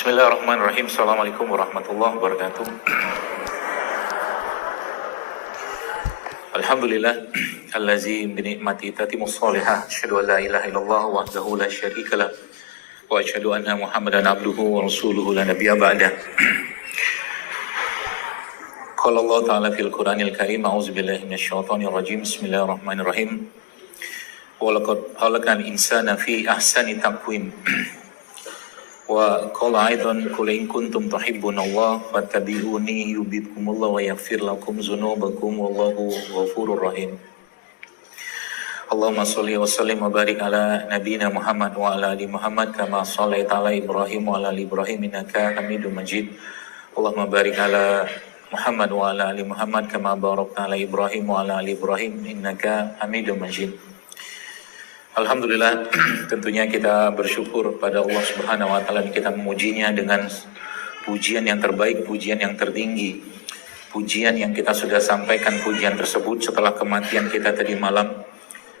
Bismillahirrahmanirrahim. Assalamualaikum warahmatullahi wabarakatuh. Alhamdulillah allazi bi ni'mati tatimmus shalihah. Asyhadu an la ilaha illallah wahdahu la syarika lah wa asyhadu anna Muhammadan abduhu wa rasuluhu la nabiyya ba'dah. Qala Allah ta'ala fil Qur'anil Karim, a'udzu billahi minasyaitonir rajim. Bismillahirrahmanirrahim. Wa laqad khalaqnal insana fi ahsani taqwim. Wa qala aidan qul in kuntum tuhibbunallaha fattabi'uni yuhibbukumullahu wa yaghfir lakum dzunubakum wallahu ghafurur rahim. Allahumma shalli wa sallim wa barik ala nabiyyina Muhammad wa ala ali Muhammad kama shallaita ala Ibrahim wa ala ali Ibrahim innaka Hamidum Majid. Allahumma barik ala Muhammad wa ala ali Muhammad kama barakta ala Ibrahim wa ala ali Ibrahim innaka Hamidum Majid. Alhamdulillah, tentunya kita bersyukur pada Allah Subhanahu wa taala, kita memujinya dengan pujian yang terbaik, pujian yang tertinggi. Pujian yang kita sudah sampaikan pujian tersebut setelah kematian kita tadi malam,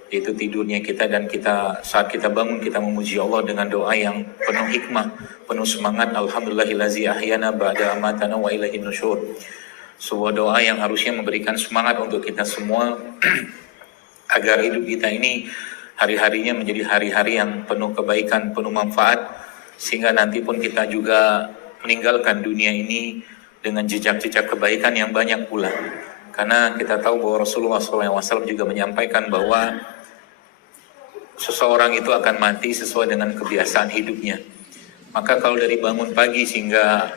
yaitu tidurnya kita, dan kita saat kita bangun kita memuji Allah dengan doa yang penuh hikmah, penuh semangat. Alhamdulillahillazi ahyana ba'da amatana wa ilaihin nusyur. Sebuah doa yang harusnya memberikan semangat untuk kita semua agar hidup kita ini hari-harinya menjadi hari-hari yang penuh kebaikan, penuh manfaat, sehingga nanti pun kita juga meninggalkan dunia ini dengan jejak-jejak kebaikan yang banyak pula. Karena kita tahu bahwa Rasulullah SAW juga menyampaikan bahwa seseorang itu akan mati sesuai dengan kebiasaan hidupnya. Maka kalau dari bangun pagi sehingga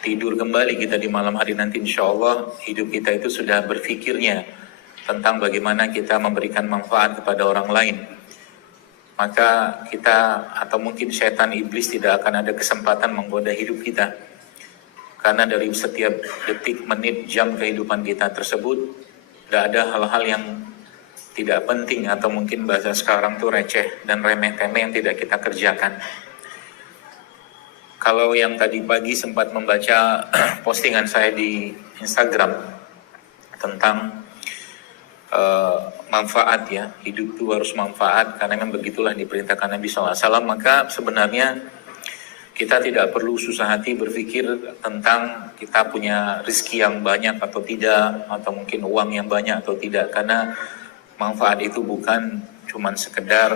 tidur kembali kita di malam hari nanti, insya Allah hidup kita itu sudah berfikirnya tentang bagaimana kita memberikan manfaat kepada orang lain. Maka kita, atau mungkin setan iblis, tidak akan ada kesempatan menggoda hidup kita. Karena dari setiap detik, menit, jam kehidupan kita tersebut, tidak ada hal-hal yang tidak penting atau mungkin bahasa sekarang tuh receh dan remeh-temeh yang tidak kita kerjakan. Kalau yang tadi pagi sempat membaca postingan saya di Instagram tentang manfaat, ya, hidup itu harus manfaat karena memang begitulah diperintahkan Nabi SAW. Maka sebenarnya kita tidak perlu susah hati berpikir tentang kita punya rezeki yang banyak atau tidak, atau mungkin uang yang banyak atau tidak, karena manfaat itu bukan cuman sekedar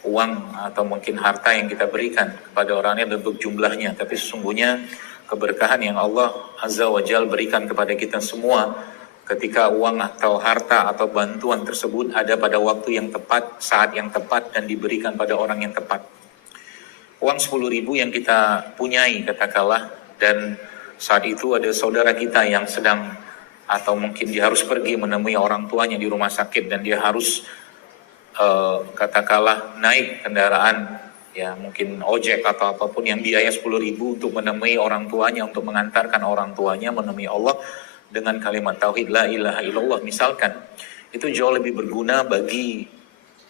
uang atau mungkin harta yang kita berikan kepada orangnya bentuk jumlahnya, tapi sesungguhnya keberkahan yang Allah Azza wa Jalla berikan kepada kita semua ketika uang atau harta atau bantuan tersebut ada pada waktu yang tepat, saat yang tepat, dan diberikan pada orang yang tepat. Uang 10.000 yang kita punyai katakanlah, dan saat itu ada saudara kita yang sedang atau mungkin dia harus pergi menemui orang tuanya di rumah sakit, dan dia harus katakanlah naik kendaraan, ya mungkin ojek atau apapun yang biaya 10.000 untuk menemui orang tuanya, untuk mengantarkan orang tuanya menemui Allah dengan kalimat tauhid la ilaha illallah misalkan, itu jauh lebih berguna bagi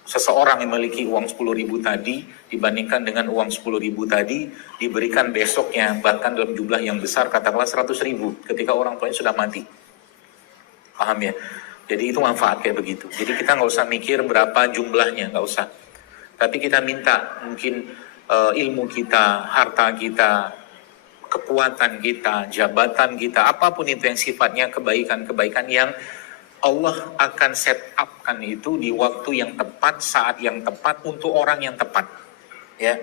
seseorang yang memiliki uang 10.000 tadi dibandingkan dengan uang 10.000 tadi diberikan besoknya, bahkan dalam jumlah yang besar, katakanlah 100.000 ketika orang tuanya sudah mati. Paham ya? Jadi itu manfaat kayak begitu. Jadi kita nggak usah mikir berapa jumlahnya, nggak usah. Tapi kita minta mungkin ilmu kita, harta kita, kekuatan kita, jabatan kita, apapun itu yang sifatnya kebaikan-kebaikan yang Allah akan set up-kan itu di waktu yang tepat, saat yang tepat, untuk orang yang tepat. Ya,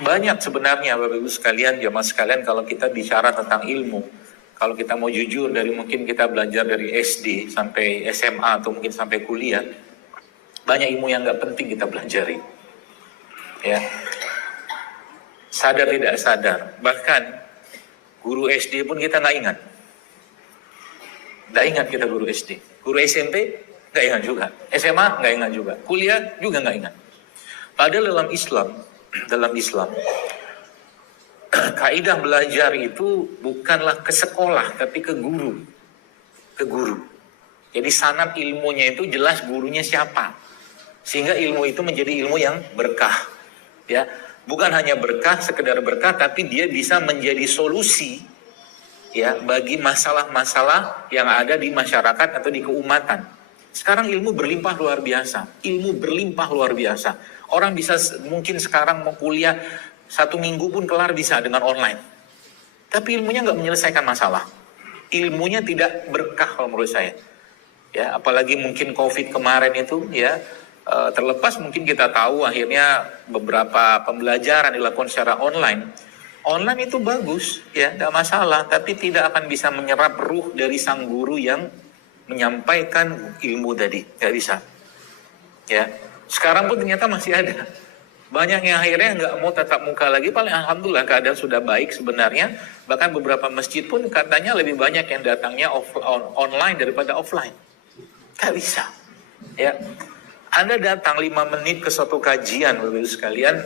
banyak sebenarnya Bapak Ibu sekalian, jamaah sekalian, kalau kita bicara tentang ilmu, kalau kita mau jujur, dari mungkin kita belajar dari SD sampai SMA atau mungkin sampai kuliah, banyak ilmu yang nggak penting kita pelajari. Ya. Sadar tidak sadar, bahkan guru SD pun kita nggak ingat. Nggak ingat kita guru SD. Guru SMP nggak ingat juga. SMA nggak ingat juga. Kuliah juga nggak ingat. Padahal dalam Islam, kaidah belajar itu bukanlah ke sekolah, tapi ke guru. Ke guru. Jadi sanad ilmunya itu jelas gurunya siapa. Sehingga ilmu itu menjadi ilmu yang berkah. Ya. Bukan hanya berkah, sekedar berkah, tapi dia bisa menjadi solusi, ya, bagi masalah-masalah yang ada di masyarakat atau di keumatan. Sekarang ilmu berlimpah luar biasa. Orang bisa mungkin sekarang mau kuliah 1 minggu pun kelar bisa dengan online. Tapi ilmunya nggak menyelesaikan masalah. Ilmunya tidak berkah kalau menurut saya. Ya, apalagi mungkin COVID kemarin itu ya, terlepas mungkin kita tahu akhirnya beberapa pembelajaran dilakukan secara online. Online itu bagus, ya, tidak masalah, tapi tidak akan bisa menyerap ruh dari sang guru yang menyampaikan ilmu tadi, nggak bisa. Ya, sekarang pun ternyata masih ada banyak yang akhirnya nggak mau tatap muka lagi. Paling alhamdulillah keadaan sudah baik sebenarnya. Bahkan beberapa masjid pun katanya lebih banyak yang datangnya online daripada offline. Nggak bisa. Ya, Anda datang 5 menit ke suatu kajian, Bapak Ibu sekalian,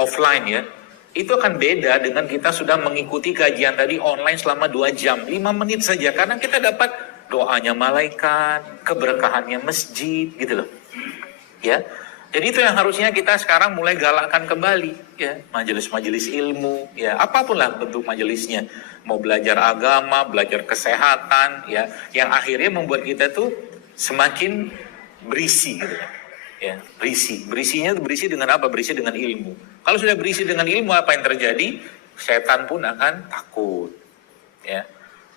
offline ya. Itu akan beda dengan kita sudah mengikuti kajian tadi online selama 2 jam. 5 menit saja, karena kita dapat doanya malaikat, keberkahannya masjid, gitu loh. Ya, jadi itu yang harusnya kita sekarang mulai galakkan kembali, ya, majelis-majelis ilmu, ya, apapun lah bentuk majelisnya. Mau belajar agama, belajar kesehatan, ya, yang akhirnya membuat kita tuh semakin berisi, gitu kan. Ya, berisinya berisi dengan apa? Berisi dengan ilmu. Kalau sudah berisi dengan ilmu, apa yang terjadi? Setan pun akan takut. Ya,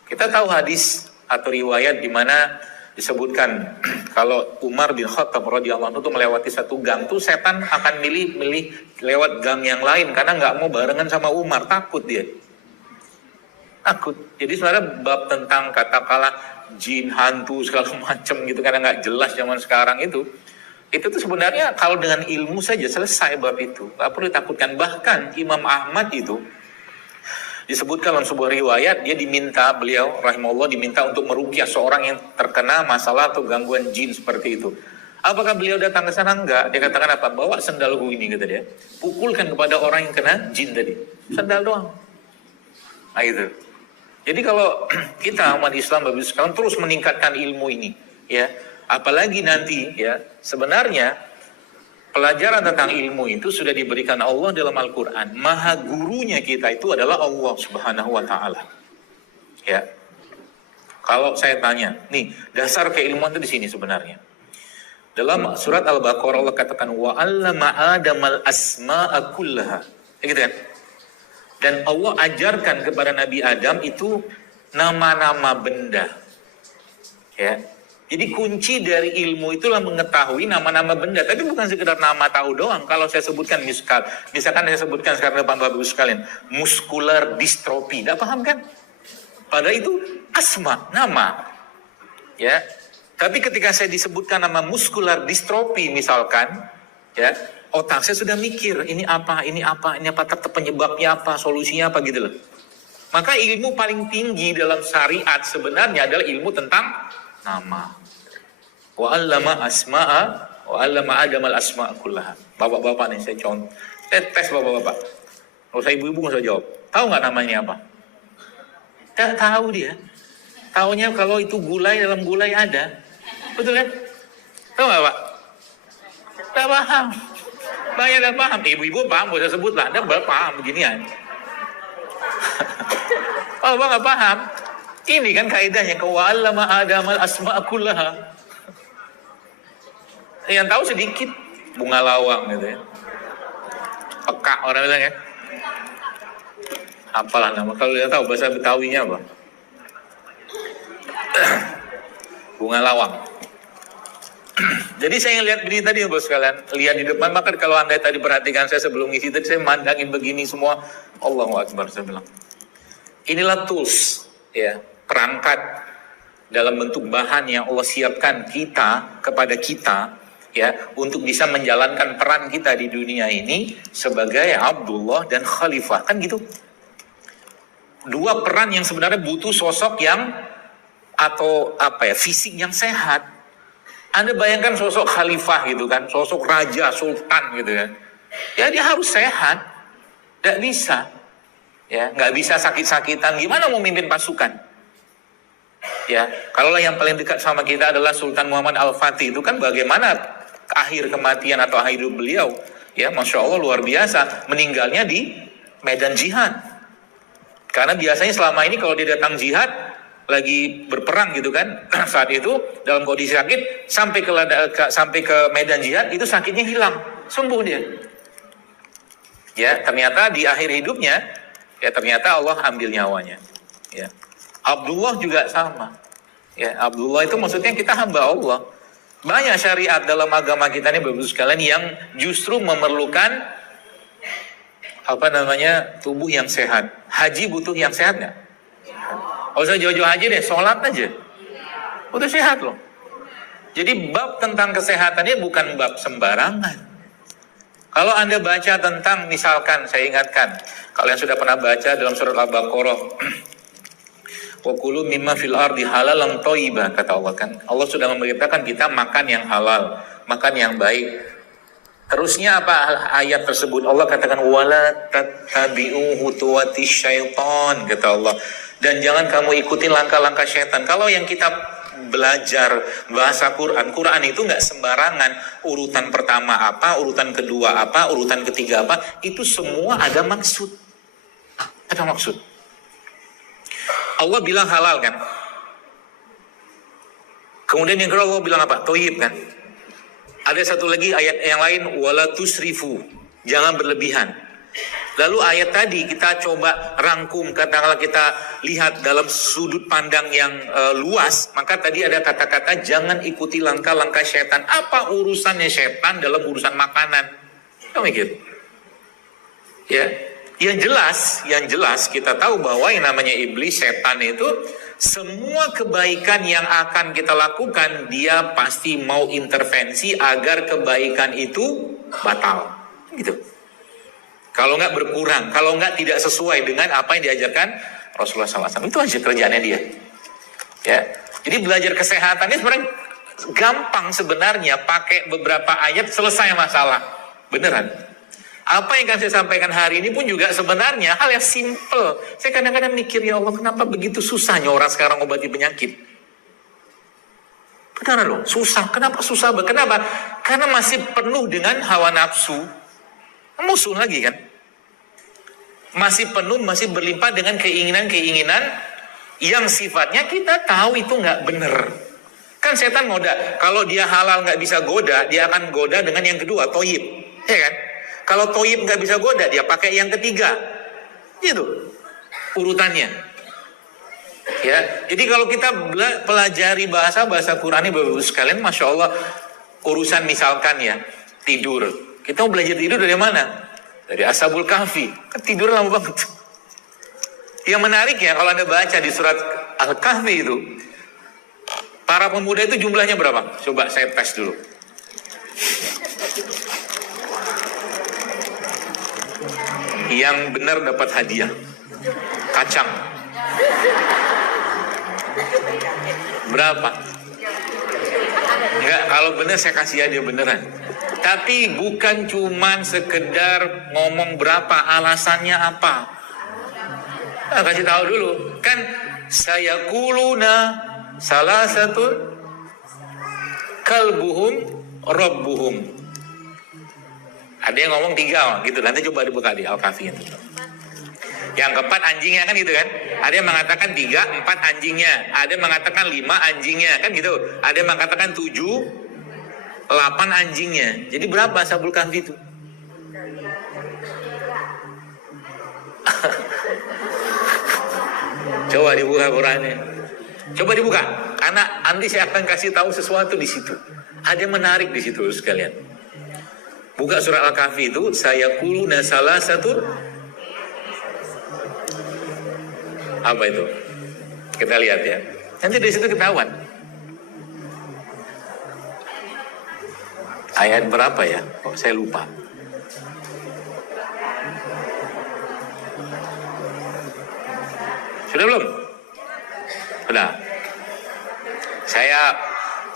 kita tahu hadis atau riwayat di mana disebutkan kalau Umar bin Khattab radhiyallahu anhu itu melewati satu gang tuh, setan akan milih lewat gang yang lain karena nggak mau barengan sama Umar, takut dia. Takut. Jadi sebenarnya bab tentang katakanlah jin, hantu segala macam gitu, karena nggak jelas zaman sekarang itu tuh sebenarnya kalau dengan ilmu saja selesai bab itu, nggak perlu ditakutkan. Bahkan Imam Ahmad itu disebutkan dalam sebuah riwayat, beliau rahimahullah diminta untuk meruqyah seorang yang terkena masalah atau gangguan jin seperti itu. Apakah beliau datang ke sana? Enggak. Dia katakan apa? Bawa sendalku ini, kata dia. Pukulkan kepada orang yang kena jin tadi. Sendal doang. Nah itu. Jadi kalau kita umat Islam Bapak Ibu sekalian terus meningkatkan ilmu ini, ya, apalagi nanti ya, sebenarnya pelajaran tentang ilmu itu sudah diberikan Allah dalam Al-Quran. Maha gurunya kita itu adalah Allah Subhanahu wa Ta'ala. Ya. Kalau saya tanya, nih, dasar keilmuan itu di sini sebenarnya. Dalam surat Al-Baqarah Allah katakan wa 'allama Adamal asma'a kullaha. Gitu kan? Dan Allah ajarkan kepada Nabi Adam itu nama-nama benda. Ya. Jadi kunci dari ilmu itulah mengetahui nama-nama benda. Tapi bukan sekedar nama tahu doang. Kalau saya sebutkan misalkan saya sebutkan sekarang depan Bapak Ibu sekalian, muscular dystrophy, tidak paham kan? Padahal itu asma, nama. Ya. Tapi ketika saya disebutkan nama muscular dystrophy misalkan, ya, otak saya sudah mikir, ini apa, penyebabnya apa, solusinya apa gitu loh. Maka ilmu paling tinggi dalam syariat sebenarnya adalah ilmu tentang nama. Wa 'allama Adamal asma'a kullaha. Bapak-bapak nih, saya tes bapak-bapak. Kalau saya ibu-ibu nggak usah jawab. Tahu nggak namanya apa? Tak tahu dia. Taunya kalau itu gulai, dalam gulai ada. Betul kan? Tahu nggak Pak? Tak paham. Banyak tak paham. Ibu-ibu paham, boleh sebut lah. Anda paham beginian. Oh, Bapak nggak paham. Ini kan kaidahnya, wa 'allama Adamal asma'a kullaha. Yang tahu sedikit, bunga lawang gitu ya. Peka orang bilang ya. Apalah nama, kalau dia tahu bahasa Betawinya apa? Bunga lawang. Jadi saya lihat ini tadi Bapak sekalian, lihat di depan, maka kalau Anda tadi perhatikan saya sebelum ngisi tadi, saya mandangin begini semua. Allahu Akbar, saya bilang. Inilah tools, ya, perangkat dalam bentuk bahan yang Allah siapkan kepada kita, ya, untuk bisa menjalankan peran kita di dunia ini sebagai Abdullah dan Khalifah, kan gitu. Dua peran yang sebenarnya butuh sosok yang fisik yang sehat. Anda bayangkan sosok khalifah gitu kan, sosok raja, sultan gitu kan. Ya dia harus sehat, nggak bisa, ya nggak bisa sakit-sakitan. Gimana mau mimpin pasukan? Ya, kalau yang paling dekat sama kita adalah Sultan Muhammad Al-Fatih, itu kan bagaimana akhir kematian atau akhir hidup beliau? Ya, Masya Allah luar biasa, meninggalnya di medan jihad. Karena biasanya selama ini kalau dia datang jihad, lagi berperang gitu kan, saat itu dalam kondisi sakit, sampai ke medan jihad itu sakitnya hilang. sembuh dia. Ya, ternyata di akhir hidupnya, ya ternyata Allah ambil nyawanya. Ya. Abdullah juga sama. Ya, Abdullah itu maksudnya kita hamba Allah. Banyak syariat dalam agama kita ini Bapak-Ibu sekalian yang justru memerlukan tubuh yang sehat. Haji butuh yang sehat nggak? Oh, usah jauh-jauh haji deh, sholat aja. Udah sehat loh. Jadi bab tentang kesehatannya bukan bab sembarangan. Kalau Anda baca tentang, misalkan saya ingatkan, kalau yang sudah pernah baca dalam surat Al-Baqarah, wa kulu mimma fil ardi halalan thayyiban, kata Allah kan. Allah sudah memerintahkan kita makan yang halal, makan yang baik. Terusnya apa ayat tersebut? Allah katakan wala tattabi'u khutuwatis syaitan, kata Allah. Dan jangan kamu ikutin langkah-langkah syaitan. Kalau yang kita belajar bahasa Quran, Quran itu nggak sembarangan. Urutan pertama apa, urutan kedua apa, urutan ketiga apa, itu semua ada maksud. Ada maksud. Allah bilang halal kan. Kemudian yang kedua Allah bilang apa? Thayyib kan. Ada satu lagi ayat yang lain, wala tusrifu, jangan berlebihan. Lalu ayat tadi kita coba rangkum, katakanlah kita lihat dalam sudut pandang yang luas, maka tadi ada kata-kata jangan ikuti langkah-langkah setan. Apa urusannya setan dalam urusan makanan? Kamu mikir? Ya, yang jelas kita tahu bahwa yang namanya iblis, setan itu semua kebaikan yang akan kita lakukan, dia pasti mau intervensi agar kebaikan itu batal. Gitu. Kalau nggak berkurang, kalau nggak tidak sesuai dengan apa yang diajarkan Rasulullah SAW. Itu aja kerjaannya dia. Ya. Jadi belajar kesehatan ini sebenarnya gampang sebenarnya, pakai beberapa ayat selesai masalah. Beneran. Apa yang akan saya sampaikan hari ini pun juga sebenarnya hal yang simple. Saya kadang-kadang mikir, ya Allah, kenapa begitu susahnya orang sekarang obati penyakit? Benar loh, susah. Kenapa susah? Kenapa? Karena masih penuh dengan hawa nafsu. Musuh lagi kan? Masih penuh, masih berlimpah dengan keinginan-keinginan yang sifatnya kita tahu itu nggak benar. Kan setan ngoda. Kalau dia halal nggak bisa goda, dia akan goda dengan yang kedua, thayyib. Ya kan? Kalau thayyib nggak bisa goda, dia pakai yang ketiga. Gitu urutannya. Ya, jadi kalau kita pelajari bahasa Quran ini Bapak-Ibu sekalian, Masya Allah, urusan misalkan ya, tidur. Kita mau belajar tidur dari mana? Dari Ashabul Kahfi. Kan tidur lama banget. Yang menarik ya, kalau Anda baca di surat Al-Kahfi itu, para pemuda itu jumlahnya berapa? Coba saya tes dulu. Yang benar dapat hadiah kacang. Berapa? Enggak, kalau benar saya kasih hadiah beneran. Tapi bukan cuman sekedar ngomong berapa, alasannya apa. Nah, kasih tahu dulu. Kan saya kuluna salah satu kalbuhum rabbuhum. Ada yang ngomong 3 gitu. Nanti coba dibuka di Al-Kahfi itu. Yang keempat anjingnya kan gitu kan. Ada yang mengatakan 3, 4 anjingnya. Ada yang mengatakan 5 anjingnya kan gitu. Ada yang mengatakan 7, 8 anjingnya. Jadi berapa Ashabul Kahfi itu? Coba dibuka Qurannya. Coba dibuka. Karena nanti saya akan kasih tahu sesuatu di situ. Ada yang menarik di situ sekalian. Buka surat Al-Kahfi itu, saya kuluna salah satu. Apa itu? Kita lihat ya. Nanti dari situ ketahuan. Ayat berapa ya? Oh, saya lupa. Sudah belum? Sudah.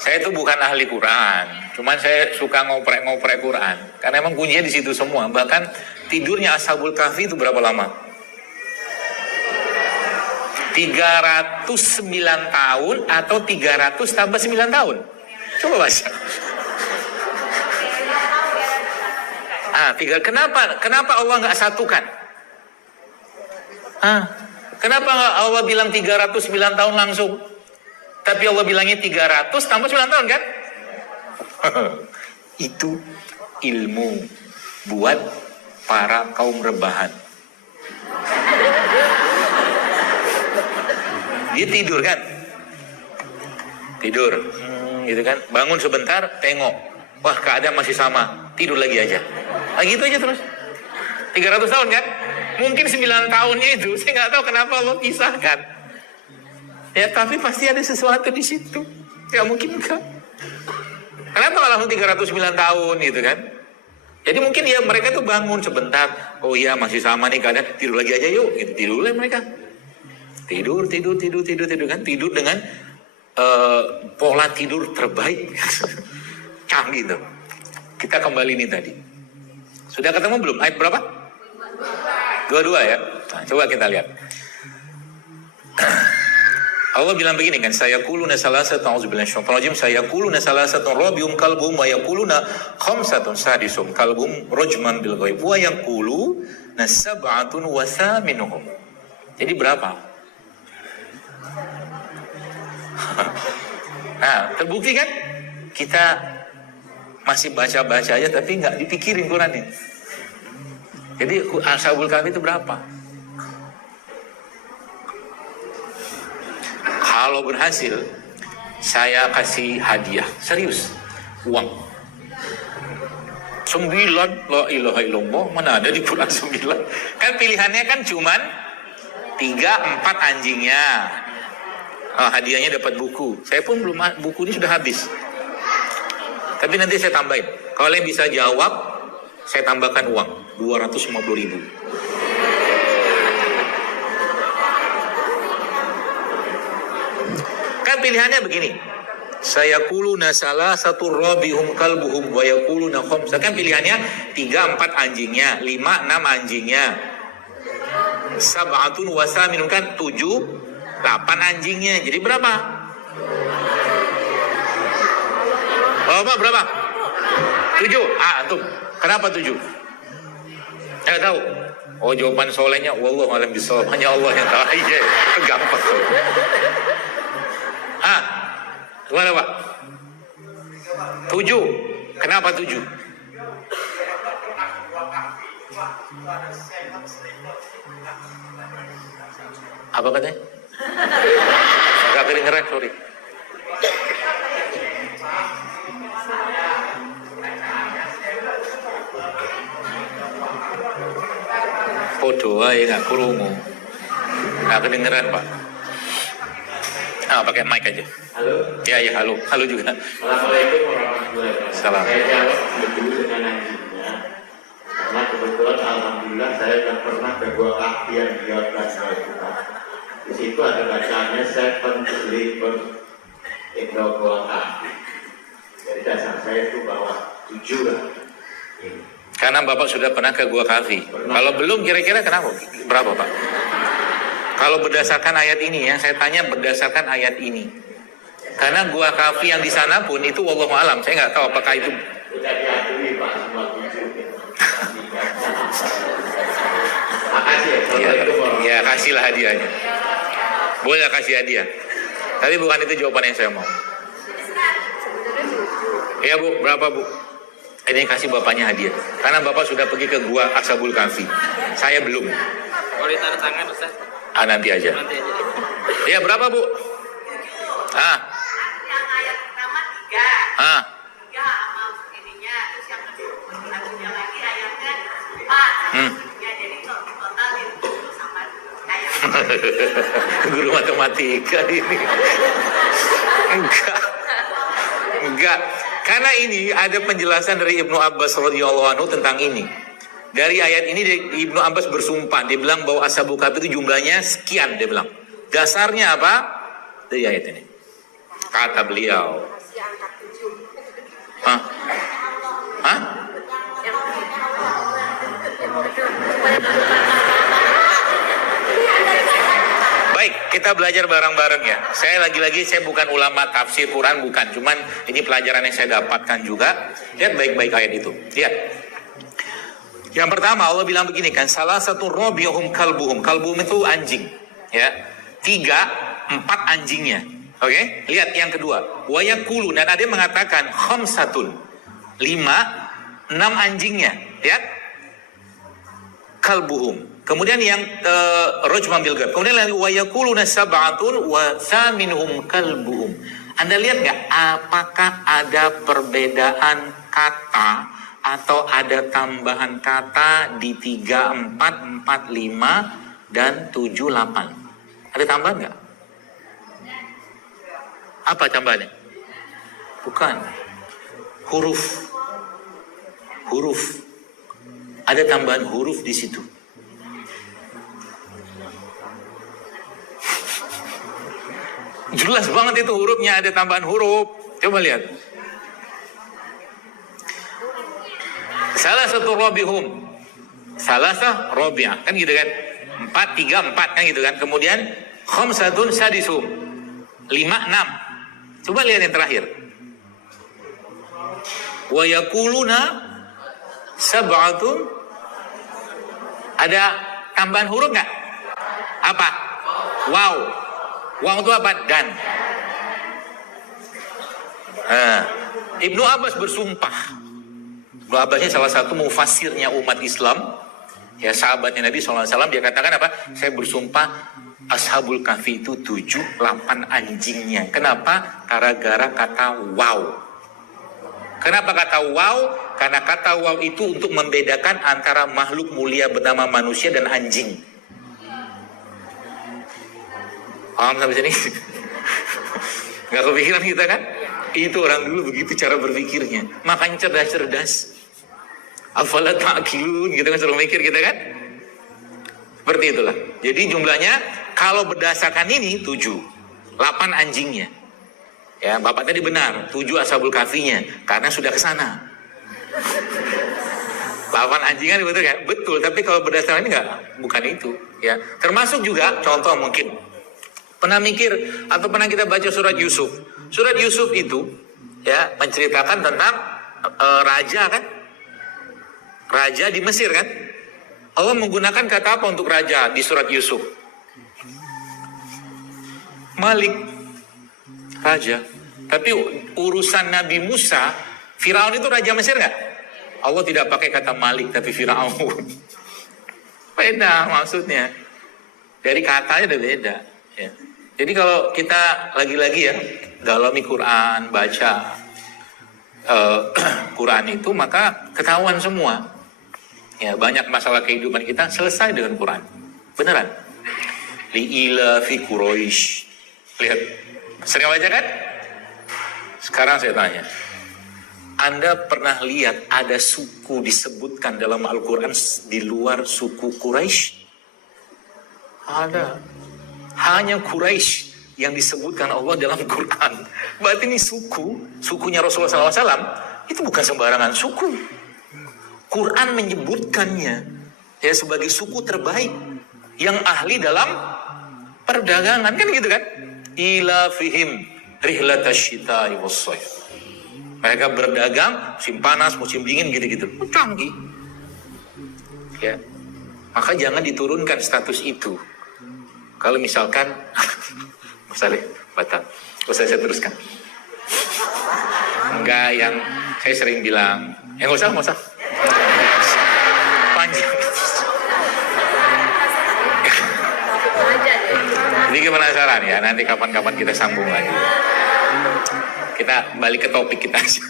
Saya itu bukan ahli Quran, cuman saya suka ngoprek Quran. Karena emang kuncinya di situ semua. Bahkan tidurnya Ashabul Kahfi itu berapa lama? 309 tahun atau 300 tambah 9 tahun? Coba baca. Kenapa Allah nggak satukan? Kenapa Allah bilang 309 tahun langsung? Tapi Allah bilangnya 300 tambah 9 tahun kan? Itu ilmu buat para kaum rebahan. Dia tidur kan? Tidur, gitu kan? Bangun sebentar, tengok, wah keadaan masih sama, tidur lagi aja. Nah gitu aja terus. 300 tahun kan? Mungkin 9 tahunnya itu, saya nggak tahu kenapa Allah pisahkan. Ya tapi pasti ada sesuatu di situ. Ya mungkin enggak. Kenapa nggak langsung 309 tahun gitu kan? Jadi mungkin ya mereka tuh bangun sebentar. Oh iya masih sama nih keadaan, tidur lagi aja yuk. Gitu, tidur lah mereka. Tidur kan? Tidur dengan pola tidur terbaik. Canggih tuh. Kita kembali nih tadi. Sudah ketemu belum? Ayat berapa? 22 ya. Nah, coba kita lihat. Allah bilang begini kan, sayaquluna salasatun a'udzubillahi minasyaitonir rajim, sayaquluna salasatun rabium kalbuhum wa yaquluna khamsatun sadisum kalbuhum rajman bil ghaib wa yaquluna sab'atun wa thaminuhum. Jadi berapa? Nah, terbukti kan? Kita masih baca-baca aja tapi nggak dipikirin Qurannya. Jadi Ashabul Kahfi itu berapa? Kalau berhasil, saya kasih hadiah. Serius. Uang. 9, la ilaha illallah. Mana ada di Quran 9? Kan pilihannya kan cuman 3, 4 anjingnya. Hadiahnya dapat buku. Saya pun belum, buku ini sudah habis. Tapi nanti saya tambahin. Kalau yang bisa jawab, saya tambahkan uang. 250.000. Kan pilihannya begini. Sayaquluna salasatu rabihum kalbuhum wa yaquluna khamsa. Kan pilihannya 3, 4 anjingnya, 5, 6 anjingnya. Sab'atun wa saminun kan 7, 8 anjingnya. Jadi berapa? Berapa? 7. Antum. Kenapa 7? Saya tahu. Oh, jawaban solehnya wallahu a'lam bishawab. Hanya Allah yang tahu. Iya, gampang. Gimana Pak? 7. Kenapa 7? Apa katanya? Gak kedengeran, sorry. Oh doa ya gak kurungu. Gak kedengeran Pak. Pakai mic aja. Halo. Ya, halo. Halo juga. Assalamualaikum warahmatullahi wabarakatuh. Salam. Saya jawab dulu dengan anjingnya. Karena kebetulan alhamdulillah saya sudah pernah ke Gua Kahfi yang di Jawa Barat. Di situ ada bacaannya 7 Sleeper Indo Gua Kahfi. Jadi dasar saya itu bawa 7 lah. Karena Bapak sudah pernah ke Gua Kahfi. Kalau belum kira-kira kenapa? Berapa Pak? Kalau berdasarkan ayat ini ya, saya tanya berdasarkan ayat ini. Karena Gua Kahfi yang di sana pun itu wallahu alam, saya nggak tahu apakah itu. Sudah diakui Pak semua 7. Makasih ya. Ya, kasihlah hadiahnya. Boleh kasih hadiah. Tapi bukan itu jawaban yang saya mau. Ya Bu, berapa Bu? Ini kasih bapaknya hadiah. Karena bapak sudah pergi ke Gua Ashabul Kahfi. Saya belum. Kalau ditaruh tangan Ustaz? Nanti aja. Nanti aja. Ya berapa Bu? Yang ayat pertama 3. 3 sama ininya, terus yang kedua lagi ayatnya 4. Ya jadi total itu sama kayak. Guru matematika ini. Enggak. Karena ini ada penjelasan dari Ibnu Abbas radhiyallahu anhu tentang ini. Dari ayat ini Ibnu Abbas bersumpah, dia bilang bahwa Ashabul Kahfi itu jumlahnya sekian, dia bilang. Dasarnya apa? Dari ayat ini. Kata beliau. Hah? Baik, kita belajar bareng-bareng ya. Saya lagi-lagi, saya bukan ulama tafsir Quran, bukan. Cuman ini pelajaran yang saya dapatkan juga. Lihat baik-baik ayat itu. Lihat. Yang pertama Allah bilang begini kan, salah satu robiyahum kalbuhum. Kalbuhum itu anjing. Ya. 3, 4 anjingnya. Oke? Lihat yang kedua. Wayakulu, dan ada yang mengatakan khamsatun. 5, 6 6 anjingnya, ya. Kalbuhum. Kemudian yang rajman bil ghaib. Kemudian wa yaquluna sab'atun wa thaminhum kalbuhum. Anda lihat nggak apakah ada perbedaan kata atau ada tambahan kata di 3, 4, 4, 5 dan 7, 8? Ada tambahan nggak? Apa tambahannya? Bukan. Huruf. Ada tambahan huruf di situ. Jelas banget itu hurufnya, ada tambahan huruf. Coba lihat. Salah satu robihum. Salah satu robiah. Kan gitu kan. 4, 3, 4 kan gitu kan. Kemudian khamsatun sadisum. 5, 6. Coba lihat yang terakhir. Wa yakuluna sab'atun. Ada tambahan huruf nggak? Apa? Wow. Wow itu apa? Dan. Ibnu Abbas bersumpah. Ibnu Abbas ini salah satu mufassirnya umat Islam. Ya, sahabatnya Nabi SAW. Dia katakan apa? Saya bersumpah Ashabul Kahfi itu 7, 8 anjingnya. Kenapa? Gara-gara kata wow. Kenapa kata wow? Karena kata wow itu untuk membedakan antara makhluk mulia bernama manusia dan anjing. Paham sampai sini? Gak kepikiran kita kan? Itu orang dulu begitu cara berpikirnya. Makanya cerdas-cerdas. Afala ta'qilun gitu kan, suruh mikir kita kan? Seperti itulah. Jadi jumlahnya kalau berdasarkan ini 7, 8 anjingnya. Ya, Bapak tadi benar, 7 Ashabul Kahfinya karena sudah ke sana. 8 anjingan betul kan? Betul, tapi kalau berdasarkan ini bukan itu, ya. Termasuk juga contoh mungkin pernah mikir atau pernah kita baca surat Yusuf. Surat Yusuf itu ya menceritakan tentang raja kan? Raja di Mesir kan? Allah menggunakan kata apa untuk raja di surat Yusuf? Malik. Raja. Tapi urusan Nabi Musa, Firaun itu raja Mesir nggak? Allah tidak pakai kata Malik tapi Firaun. Beda maksudnya. Dari katanya udah beda. Ya. Jadi kalau kita lagi-lagi ya dalami Quran, baca Quran itu, maka ketahuan semua. Ya, banyak masalah kehidupan kita selesai dengan Quran. Beneran. Li'ila fi Quraisy. Lihat. Sering baca kan? Sekarang saya tanya. Anda pernah lihat ada suku disebutkan dalam Al-Quran di luar suku Quraisy? Ada. Hanya Quraisy yang disebutkan Allah dalam Quran. Berarti ini sukunya Rasulullah SAW, itu bukan sembarangan suku. Quran menyebutkannya ya sebagai suku terbaik yang ahli dalam perdagangan, kan gitu kan? Ila fihim rihlatasyita'i was-shayf. Mereka berdagang musim panas, musim dingin gitu-gitu. Canggih. Ya. Maka jangan diturunkan status itu. Kalau misalkan misalnya batal, usah saya teruskan. Enggak, yang saya sering bilang, nggak usah. Panjang. Jadi penasaran ya, nanti kapan-kapan kita sambung lagi. Kita balik ke topik kita aja.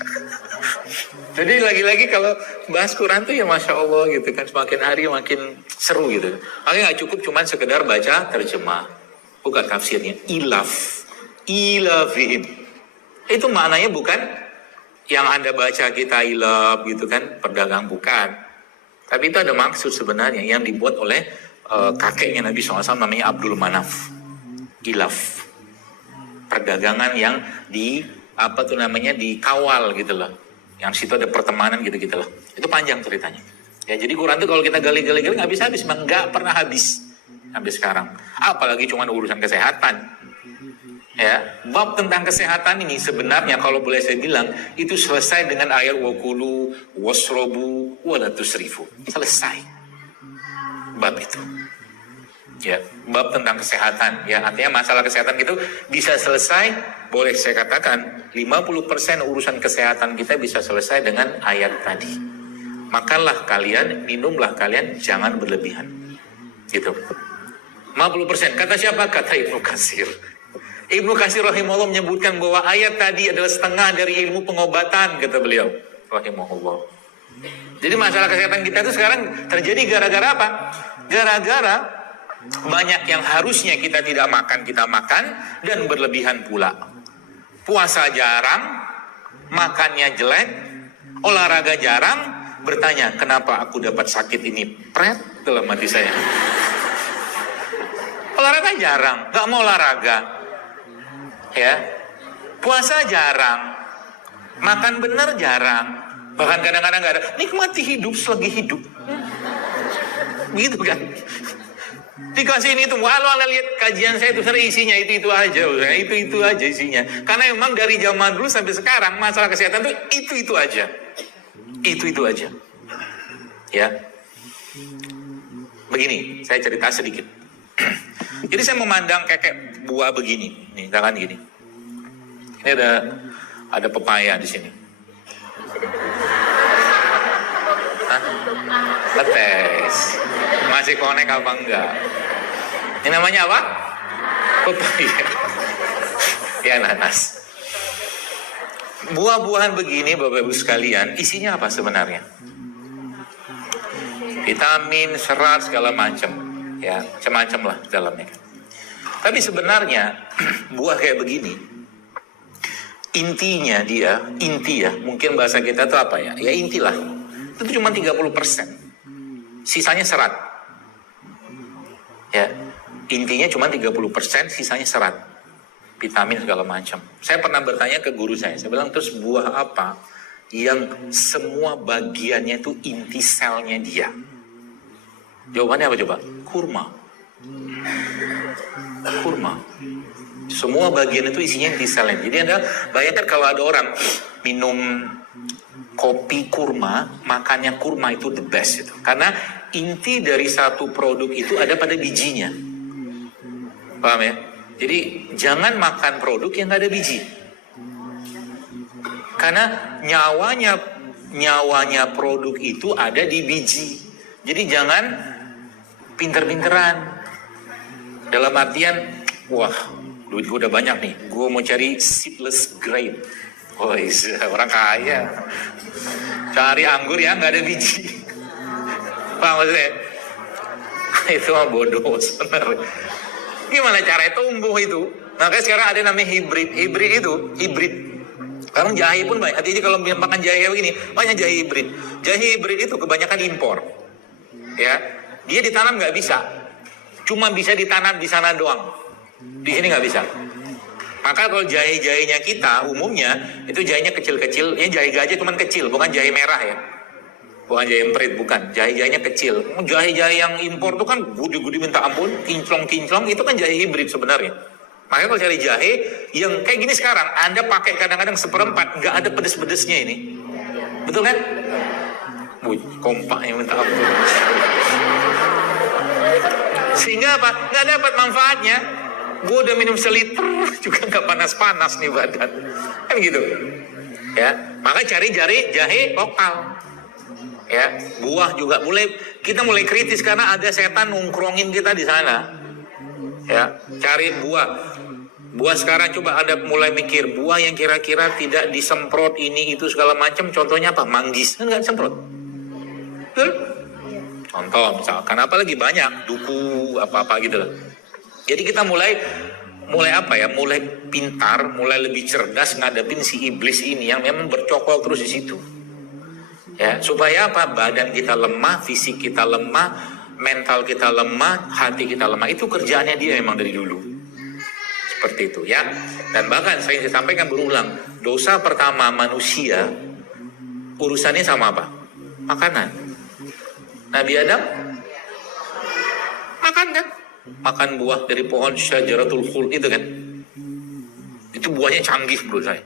Jadi lagi-lagi kalau bahas Quran tuh ya Masya Allah gitu kan, semakin hari makin seru gitu. Makanya gak cukup cuman sekedar baca terjemah, bukan tafsirnya. Ilafihim. Itu maknanya bukan yang Anda baca kita ilaf gitu kan, perdagang, bukan. Tapi itu ada maksud sebenarnya yang dibuat oleh kakeknya Nabi SAW, namanya Abdul Manaf. Ilaf. Perdagangan yang dikawal gitu loh. Yang situ ada pertemanan gitu-gitu loh. Itu panjang ceritanya. Ya, jadi Quran itu kalau kita gali-gali nggak bisa habis, memang nggak pernah habis sampai sekarang. Apalagi cuma urusan kesehatan. Ya, bab tentang kesehatan ini sebenarnya kalau boleh saya bilang itu selesai dengan ayat wakulu wasrobu wala tusrifu. Selesai bab itu. Ya, bab tentang kesehatan. Ya, artinya masalah kesehatan gitu bisa selesai. Boleh saya katakan 50% urusan kesehatan kita bisa selesai dengan ayat tadi. makanlah kalian, minumlah kalian, jangan berlebihan. Gitu. 50%. Kata siapa? Kata Ibnu Katsir. Ibnu Katsir rahimahullah menyebutkan bahwa ayat tadi adalah setengah dari ilmu pengobatan, kata beliau rahimahullah. Jadi masalah kesehatan kita itu sekarang terjadi gara-gara apa? Gara-gara banyak yang harusnya kita tidak makan, kita makan, dan berlebihan pula. Puasa jarang, makannya jelek, olahraga jarang, bertanya, kenapa aku dapat sakit ini? Pret dalam hati saya. Olahraga jarang, gak mau olahraga. Ya, puasa jarang, makan benar jarang, bahkan kadang-kadang gak ada. Nikmati hidup selagi hidup. Begitu kan? Dikasih ini itu, walau anda lihat kajian saya itu sering isinya itu aja, itu aja isinya. Karena memang dari zaman dulu sampai sekarang masalah kesehatan itu aja, itu aja. Ya, begini, saya cerita sedikit. Jadi saya memandang kayak buah begini, nih, jangan gini. Ini ada pepaya di sini. Hah? Letes. Masih connect apa enggak? Ini namanya apa? Pepaya. Ya, nanas. Buah-buahan begini Bapak Ibu sekalian, isinya apa sebenarnya? Vitamin, serat, segala macam. Ya, macam-macam lah dalamnya. Tapi sebenarnya buah kayak begini, intinya dia, inti ya, mungkin bahasa kita itu apa ya? Ya inti lah. Itu cuma 30%. Sisanya serat. Ya, intinya cuma 30%, sisanya serat. Vitamin segala macam. Saya pernah bertanya ke guru saya bilang, terus buah apa yang semua bagiannya itu inti selnya dia? Jawabannya apa coba? Kurma. Kurma. Semua bagian itu isinya inti selnya. Jadi Anda bayangkan kalau ada orang minum kopi kurma, makannya kurma itu the best itu. Karena inti dari satu produk itu ada pada bijinya. Paham ya? Jadi jangan makan produk yang nggak ada biji. Karena nyawanya produk itu ada di biji. Jadi jangan pinter-pinteran. Dalam artian, wah, duit gue udah banyak nih, gue mau cari seedless grape. Oh, orang kaya. Cari anggur yang nggak ada biji. Paham maksudnya? Itu mah bodoh sebenarnya. Gimana cara tumbuh itu? Makanya sekarang ada namanya hibrid. Hibrid. Sekarang jahe pun banyak. Hati-hati kalau makan jahe begini, banyak jahe hibrid. Jahe hibrid itu kebanyakan impor. Ya, dia ditanam nggak bisa. Cuma bisa ditanam di sana doang. Di sini nggak bisa. Maka kalau jahe-jahenya kita umumnya itu jahenya kecil-kecil. Ini jahe gajah cuman kecil, bukan jahe merah ya. Bukan jahe emprit, bukan. Jahe-jahenya kecil. Jahe-jahe yang impor itu kan gede-gede minta ampun, kinclong-kinclong, itu kan jahe hibrid sebenarnya. Makanya kalau cari jahe yang kayak gini sekarang, Anda pakai kadang-kadang seperempat, nggak ada pedes-pedesnya ini. Betul kan? Kompak yang minta ampun. Sehingga apa? Nggak dapat manfaatnya. Gue udah minum seliter juga nggak panas-panas nih badan. Kan gitu. Ya, maka cari jahe lokal. Ya, buah juga kita mulai kritis karena ada setan nongkrongin kita di sana. Ya, cari buah. Buah sekarang coba ada mulai mikir buah yang kira-kira tidak disemprot ini itu segala macam. Contohnya apa? Manggis kan nggak disemprot. Betul? Contoh misalkan apalagi banyak duku apa-apa gitu lah. Jadi kita mulai apa ya? Mulai pintar, mulai lebih cerdas ngadepin si iblis ini yang memang bercokol terus di situ. Ya, supaya apa? Badan kita lemah, fisik kita lemah, mental kita lemah, hati kita lemah. Itu kerjaannya dia memang dari dulu. Seperti itu ya. Dan bahkan saya sampaikan berulang, dosa pertama manusia urusannya sama apa? Makanan. Nabi Adam makan kan? Makan buah dari pohon syajaratul khuld itu kan? Itu buahnya canggih menurut saya.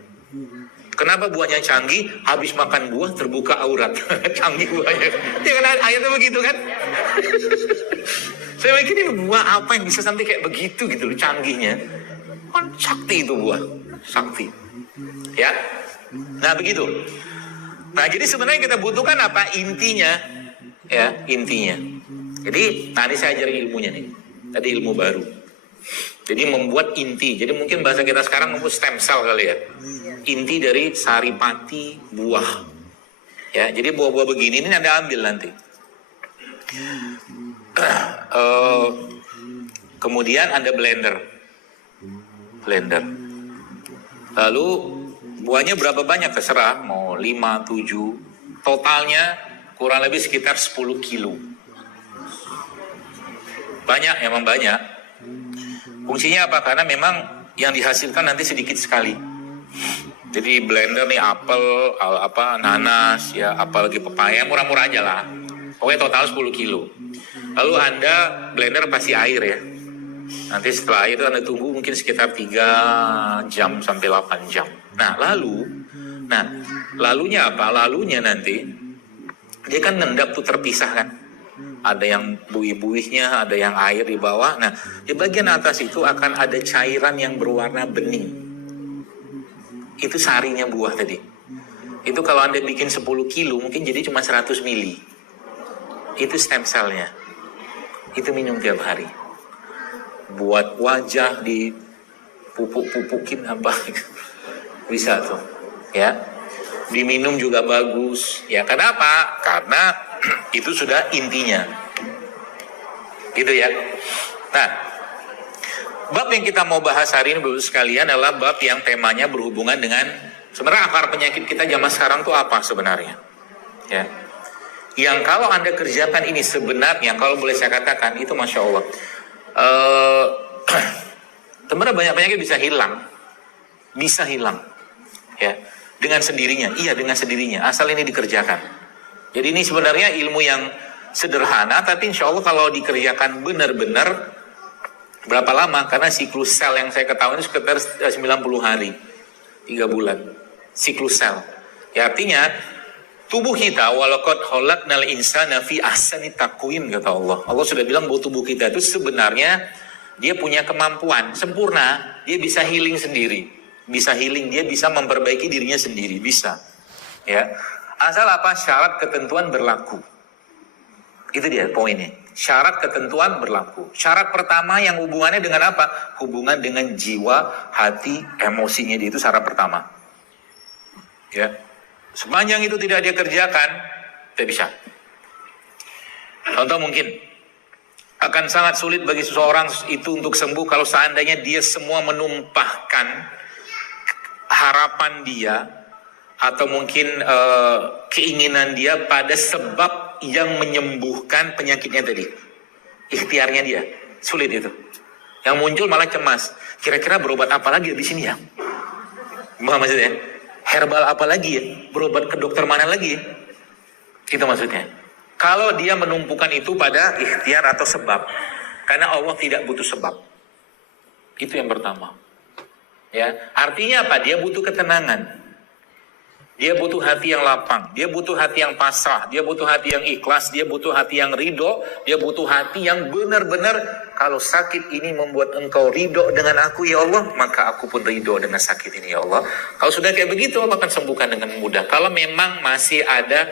Kenapa buahnya canggih? Habis makan buah terbuka aurat. Canggih buahnya. Ya kan ayatnya begitu kan? Saya mikir ini buah apa yang bisa sampai kayak begitu gitu loh canggihnya. Kan sakti itu buah. Sakti. Ya. Nah begitu. Nah, jadi sebenarnya kita butuhkan apa? Intinya. Ya, intinya. Jadi, tadi saya ajarin ilmunya nih. Tadi ilmu baru. Jadi membuat inti. Jadi mungkin bahasa kita sekarang membuat stem cell kali ya. Inti dari saripati buah. Ya, jadi buah-buah begini ini Anda ambil nanti. Kemudian Anda blender. Lalu buahnya berapa banyak terserah, mau 5, 7. Totalnya kurang lebih sekitar 10 kilo. Banyak, emang banyak. Fungsinya apa? Karena memang yang dihasilkan nanti sedikit sekali. Jadi blender nih apel, nanas, ya apalagi pepaya, murah-murah aja lah. Pokoknya total 10 kilo. Lalu Anda blender pasti air ya. Nanti setelah itu Anda tunggu mungkin sekitar 3 jam sampai 8 jam. Nah lalunya apa? Lalunya nanti dia kan ngendap tuh terpisah kan. Ada yang buih-buihnya, ada yang air di bawah. Nah, di bagian atas itu akan ada cairan yang berwarna bening. Itu sarinya buah tadi. Itu kalau Anda bikin 10 kilo mungkin jadi cuma 100 mili. Itu stem cell-nya. Itu minum tiap hari. Buat wajah di pupuk-pupukin apa. Bisa tuh. Ya. Diminum juga bagus. Ya, kenapa? Karena itu sudah intinya. Gitu ya. Nah, bab yang kita mau bahas hari ini Bapak sekalian adalah bab yang temanya berhubungan dengan sebenarnya akar penyakit kita zaman sekarang tuh apa sebenarnya. Ya. Yang kalau Anda kerjakan ini sebenarnya, kalau boleh saya katakan, itu Masya Allah. Sebenarnya banyak penyakit bisa hilang. Bisa hilang. Ya. Dengan sendirinya. Iya, dengan sendirinya. Asal ini dikerjakan. Jadi ini sebenarnya ilmu yang sederhana, tapi insya Allah kalau dikerjakan benar-benar, berapa lama? Karena siklus sel yang saya ketahui itu sekitar 90 hari. 3 bulan. Siklus sel. Ya, artinya, tubuh kita, walaqad khalaqnal insana fi ahsani taqwim, kata Allah. Allah sudah bilang bahwa tubuh kita itu sebenarnya dia punya kemampuan sempurna. Dia bisa healing sendiri. Bisa healing, dia bisa memperbaiki dirinya sendiri. Bisa. Ya. Asal apa? Syarat ketentuan berlaku. Itu dia poinnya. Syarat ketentuan berlaku. Syarat pertama yang hubungannya dengan apa? Hubungan dengan jiwa, hati, emosinya dia, itu syarat pertama. Ya. Sepanjang itu tidak dia kerjakan, tidak bisa. Contoh mungkin akan sangat sulit bagi seseorang itu untuk sembuh kalau seandainya dia semua menumpahkan harapan dia atau mungkin keinginan dia pada sebab yang menyembuhkan penyakitnya tadi. Ikhtiarnya dia, sulit itu. Yang muncul malah cemas. Kira-kira berobat apa lagi di sini ya? Maksudnya, herbal apa lagi ya? Berobat ke dokter mana lagi ya? Itu maksudnya. Kalau dia menumpukan itu pada ikhtiar atau sebab. Karena Allah tidak butuh sebab. Itu yang pertama. Ya, artinya apa? Dia butuh ketenangan. Dia butuh hati yang lapang, dia butuh hati yang pasrah, dia butuh hati yang ikhlas, dia butuh hati yang ridho, dia butuh hati yang benar-benar kalau sakit ini membuat engkau ridho dengan aku ya Allah, maka aku pun ridho dengan sakit ini ya Allah. Kalau sudah kayak begitu Allah akan sembuhkan dengan mudah. Kalau memang masih ada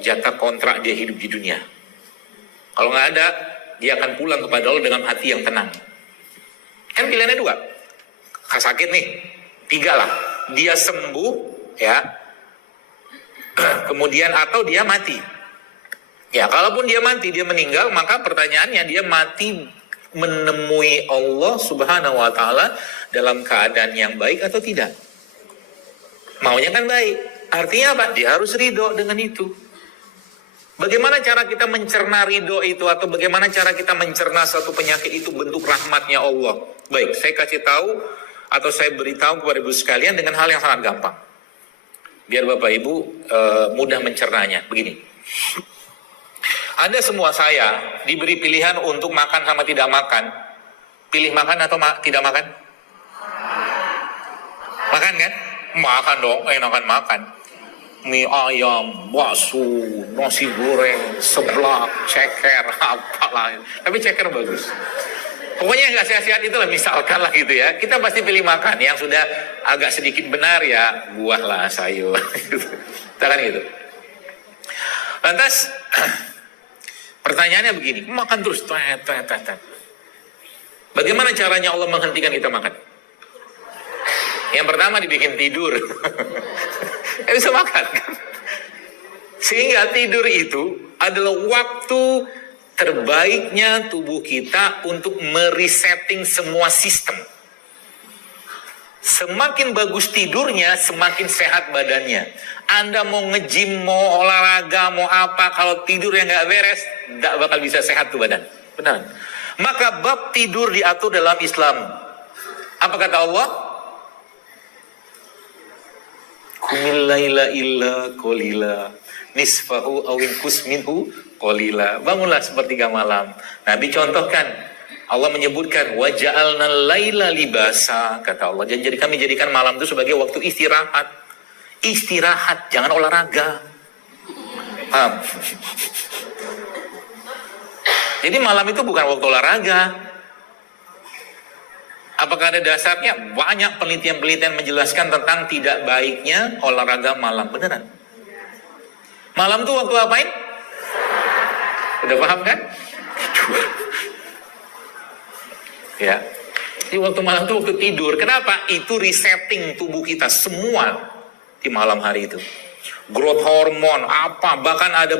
jatah kontrak dia hidup di dunia. Kalau nggak ada, dia akan pulang kepada Allah dengan hati yang tenang. Kan pilihannya 2. Sakit nih, 3 lah. Dia sembuh, ya, kemudian atau dia mati. Ya, kalaupun dia mati, dia meninggal, maka pertanyaannya dia mati menemui Allah Subhanahu wa Ta'ala dalam keadaan yang baik atau tidak? Maunya kan baik. Artinya apa? Dia harus ridho dengan itu. Bagaimana cara kita mencerna ridho itu, atau bagaimana cara kita mencerna satu penyakit itu bentuk rahmatnya Allah? Baik, saya kasih tahu atau saya beritahu kepada ibu sekalian dengan hal yang sangat gampang. Biar Bapak Ibu mudah mencernanya. Begini. Anda semua saya diberi pilihan untuk makan sama tidak makan. Pilih makan atau tidak makan? Makan kan? Makan dong, enakan makan. Mie ayam, bakso, nasi goreng, seblak, ceker, apalah. Tapi ceker bagus. Pokoknya yang nggak sehat-sehat itulah, misalkan lah gitu ya. Kita pasti pilih makan yang sudah agak sedikit benar ya, buah lah, sayur. Kita kan gitu. Lantas pertanyaannya begini, makan terus. Bagaimana caranya Allah menghentikan kita makan? Yang pertama dibikin tidur. Nggak bisa makan. Sehingga tidur itu adalah waktu terbaiknya tubuh kita untuk meresetting semua sistem. Semakin bagus tidurnya, semakin sehat badannya. Anda mau nge-gym, mau olahraga, mau apa, kalau tidur yang nggak beres, nggak bakal bisa sehat tuh badan. Benar. Maka bab tidur diatur dalam Islam. Apa kata Allah? Qumil laila illa qalila, nisfahu awin kusminhu qalila. Bangunlah sepertiga malam. Nabi contohkan, Allah menyebutkan waja'alnal laila libasa, kata Allah. Jadi kami jadikan malam itu sebagai waktu istirahat. Istirahat, jangan olahraga. Paham? Jadi malam itu bukan waktu olahraga. Apakah ada dasarnya? Banyak penelitian-penelitian menjelaskan tentang tidak baiknya olahraga malam. Beneran. Malam itu waktu apain? Udah paham kan? Ya. Jadi waktu malam itu waktu tidur. Kenapa? Itu resetting tubuh kita semua di malam hari itu. Growth hormon, apa, bahkan ada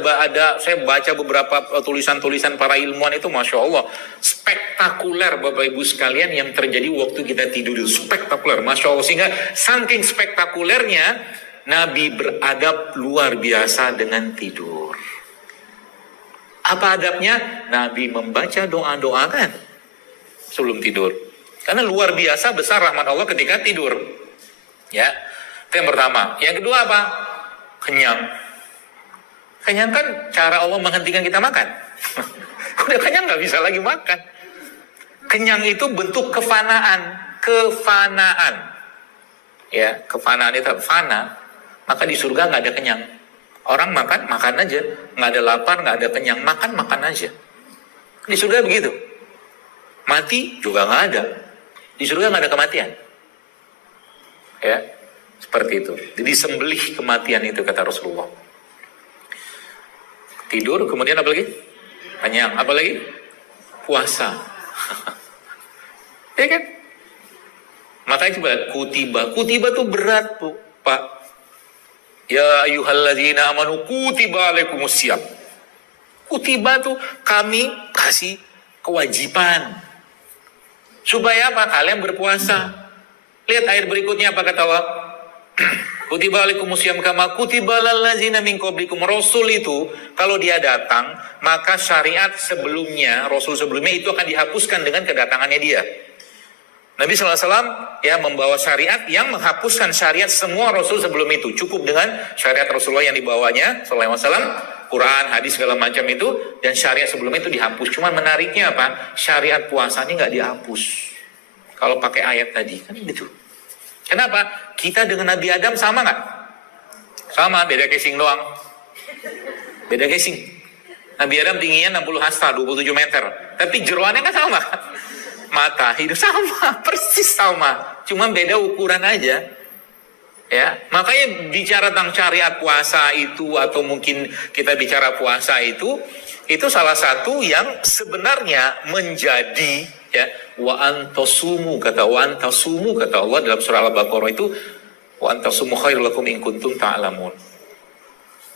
saya baca beberapa tulisan-tulisan para ilmuwan itu, Masya Allah, spektakuler Bapak Ibu sekalian yang terjadi waktu kita tidur itu, spektakuler, Masya Allah, sehingga saking spektakulernya, Nabi beradab luar biasa dengan tidur. Apa adabnya? Nabi membaca doa-doa kan, sebelum tidur. Karena luar biasa besar rahmat Allah ketika tidur. Ya, itu yang pertama. Yang kedua apa? Kenyang. Kenyang kan cara Allah menghentikan kita makan. Udah kenyang nggak bisa lagi makan. Kenyang itu bentuk kefanaan. Kefanaan. Ya, kefanaan itu fana. Maka di surga nggak ada kenyang. Orang makan aja. Nggak ada lapar, nggak ada kenyang. Makan aja. Di surga begitu. Mati juga nggak ada. Di surga nggak ada kematian. Ya. Seperti itu. Jadi sembelih kematian itu, kata Rasulullah. Tidur, kemudian apa lagi? Kenyang. Apa lagi? Puasa. Ya kan? Makanya coba kutiba. Kutiba tuh berat, Bu, Pak. Ya ayyuhalladzina amanu kutiba alaikumusiyam. Kutiba tuh kami kasih kewajiban. Supaya apa? Kalian berpuasa. Lihat ayat berikutnya apa kata Allah? Kutiba alaikumusiyam kama kutiba lallazina min qablikum. Rasul itu kalau dia datang, maka syariat sebelumnya, Rasul sebelumnya itu akan dihapuskan dengan kedatangannya dia. Nabi SAW ya membawa syariat yang menghapuskan syariat semua Rasul sebelum itu. Cukup dengan syariat Rasulullah yang dibawanya SAW, Quran, hadis segala macam itu, dan syariat sebelumnya itu dihapus. Cuman menariknya apa? Syariat puasanya nggak dihapus. Kalau pakai ayat tadi kan gitu. Kenapa? Kita dengan Nabi Adam sama nggak? Sama, beda casing doang. Beda casing. Nabi Adam tingginya 60 hasta, 27 meter. Tapi jeroannya kan sama. Mata, hidung sama, persis sama. Cuma beda ukuran aja. Ya, makanya bicara tentang syariat puasa itu, atau mungkin kita bicara puasa itu salah satu yang sebenarnya menjadi ya wa antasumu kata Allah dalam surah Al-Baqarah itu wa antasumu khairul lakum in kuntum ta'lamun.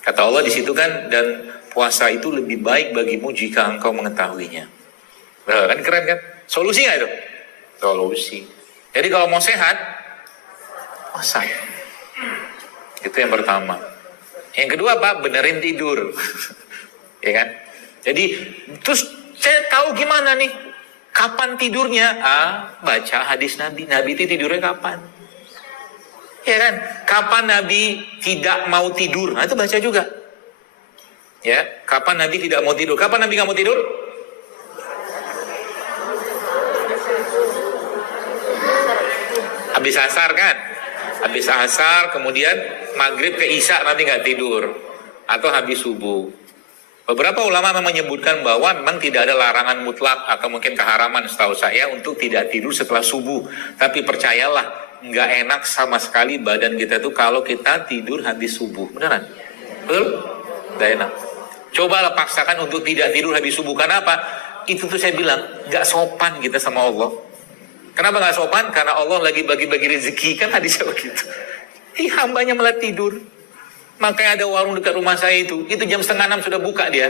Kata Allah di situ kan, dan puasa itu lebih baik bagimu jika engkau mengetahuinya. Nah, kan keren kan? Solusi nggak itu? Solusi. Jadi kalau mau sehat, puasa. Itu yang pertama. Yang kedua apa? Benerin tidur. Ya kan? Jadi terus saya tahu gimana nih? Kapan tidurnya? Baca hadis Nabi. Nabi itu tidurnya kapan? Ya kan? Kapan Nabi tidak mau tidur? Nah itu baca juga. Ya, kapan Nabi tidak mau tidur? Kapan Nabi nggak mau tidur? Habis asar kan? Habis asar, kemudian maghrib ke isya Nabi nggak tidur. Atau habis subuh. Beberapa ulama menyebutkan bahwa memang tidak ada larangan mutlak atau mungkin keharaman setahu saya untuk tidak tidur setelah subuh. Tapi percayalah, nggak enak sama sekali badan kita tuh kalau kita tidur habis subuh. Beneran? Betul? Nggak enak. Cobalah paksakan untuk tidak tidur habis subuh. Karena apa? Itu tuh saya bilang, nggak sopan kita sama Allah. Kenapa nggak sopan? Karena Allah lagi bagi-bagi rezeki, kan hadisnya begitu. Hambanya malah tidur. Makanya ada warung dekat rumah saya itu jam 5:30 sudah buka dia.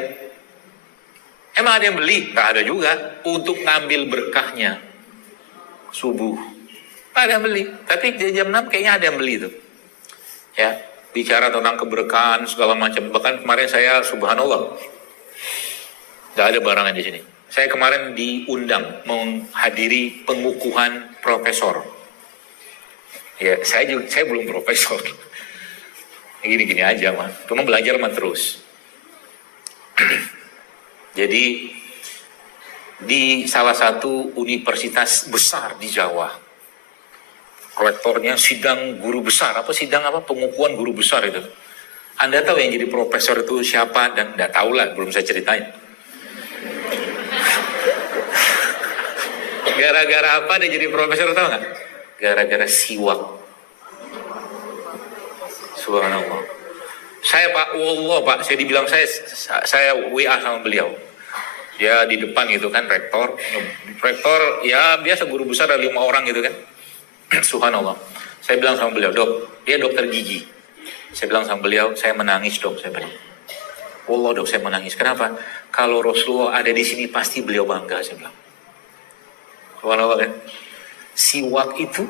Emang ada yang beli? Nggak ada juga. Untuk ngambil berkahnya subuh. Nggak ada yang beli. Tapi jam 6 kayaknya ada yang beli tuh. Ya, bicara tentang keberkahan segala macam. Bahkan kemarin saya subhanallah, nggak ada barangan di sini. Saya kemarin diundang menghadiri pengukuhan profesor. Ya, saya belum profesor. Gini-gini aja mah, cuma belajar mah terus. Jadi di salah satu universitas besar di Jawa, rektornya sidang guru besar, pengukuhan guru besar itu. Anda tahu yang jadi profesor itu siapa? Dan nggak tahu lah, belum saya ceritain. Gara-gara apa dia jadi profesor, tahu nggak? Gara-gara siwak. Subhanallah. Saya wallah Pak, saya dibilang saya WA sama beliau. Dia di depan gitu kan, rektor ya biasa guru besar ada 5 orang gitu kan. Subhanallah. Saya bilang sama beliau, dok, dia dokter gigi. Saya bilang sama beliau, saya menangis dok, saya bilang. Wallah dok, saya menangis. Kenapa? Kalau Rasulullah ada di sini pasti beliau bangga, saya bilang. Subhanallah kan. Siwak itu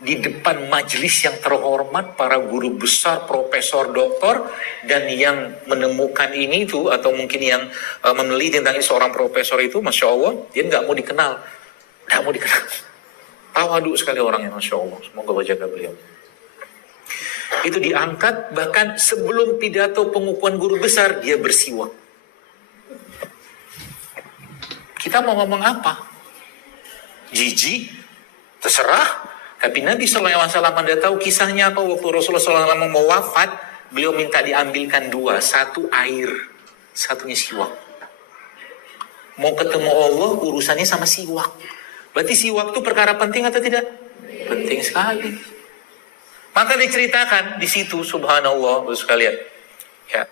di depan majelis yang terhormat, para guru besar, profesor, doktor, dan yang menemukan ini itu atau mungkin yang meneliti tentang seorang profesor itu, masya Allah, dia nggak mau dikenal, tawaduk sekali orangnya, masya Allah. Semoga Allah jaga beliau. Itu diangkat bahkan sebelum pidato pengukuhan guru besar dia bersiwak. Kita mau ngomong apa? Jijik, terserah. Tapi Nabi SAW Anda tahu kisahnya apa? Waktu Rasulullah SAW mau wafat, beliau minta diambilkan 2. Satu air, satunya siwak. Mau ketemu Allah, urusannya sama siwak. Berarti siwak itu perkara penting atau tidak? Penting sekali. Maka diceritakan di situ, subhanallah, terus sekalian. Ya.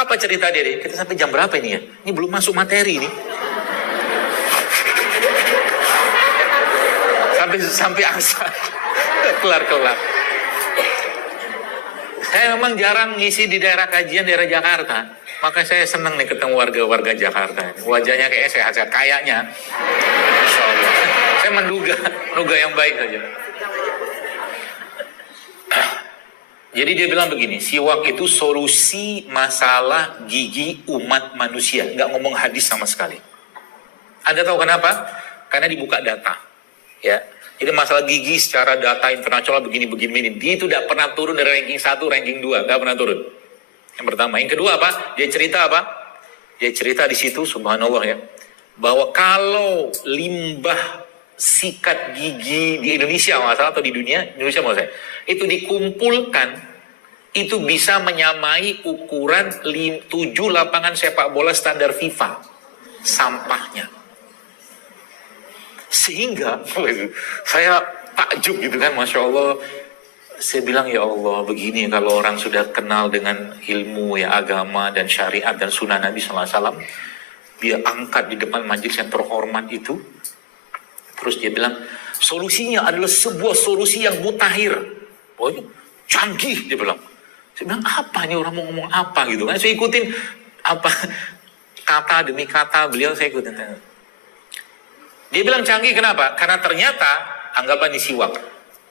Apa cerita dia? Kita sampai jam berapa ini ya? Ini belum masuk materi nih. Sampai asal kelar. Saya memang jarang ngisi di daerah kajian daerah Jakarta, maka saya senang nih ketemu warga Jakarta. Wajahnya kayaknya sehat-sehat, kayaknya. Insya Allah. Saya menduga yang baik saja. Jadi dia bilang begini, siwak itu solusi masalah gigi umat manusia. Nggak ngomong hadis sama sekali. Anda tahu kenapa? Karena dibuka data. Ya, jadi masalah gigi secara data internasional begini. Dia itu tidak pernah turun dari ranking 1, ranking 2, tidak pernah turun. Yang pertama, yang kedua apa? Dia cerita apa? Dia cerita di situ, subhanallah ya, bahwa kalau limbah sikat gigi di Indonesia masalah atau di dunia, Indonesia maksud saya, itu dikumpulkan, itu bisa menyamai ukuran 7 lapangan sepak bola standar FIFA sampahnya. Sehingga saya takjub gitu kan, masya Allah. Saya bilang ya Allah, begini kalau orang sudah kenal dengan ilmu ya agama dan syariat dan sunnah Nabi SAW, dia angkat di depan majelis yang terhormat itu. Terus dia bilang solusinya adalah sebuah solusi yang mutakhir. Oh, canggih dia bilang. Saya bilang apa ini, orang mau ngomong apa gitu kan. Saya ikutin apa kata demi kata beliau, saya ikutin. Dia bilang canggih kenapa? Karena ternyata, anggaplah ini siwak.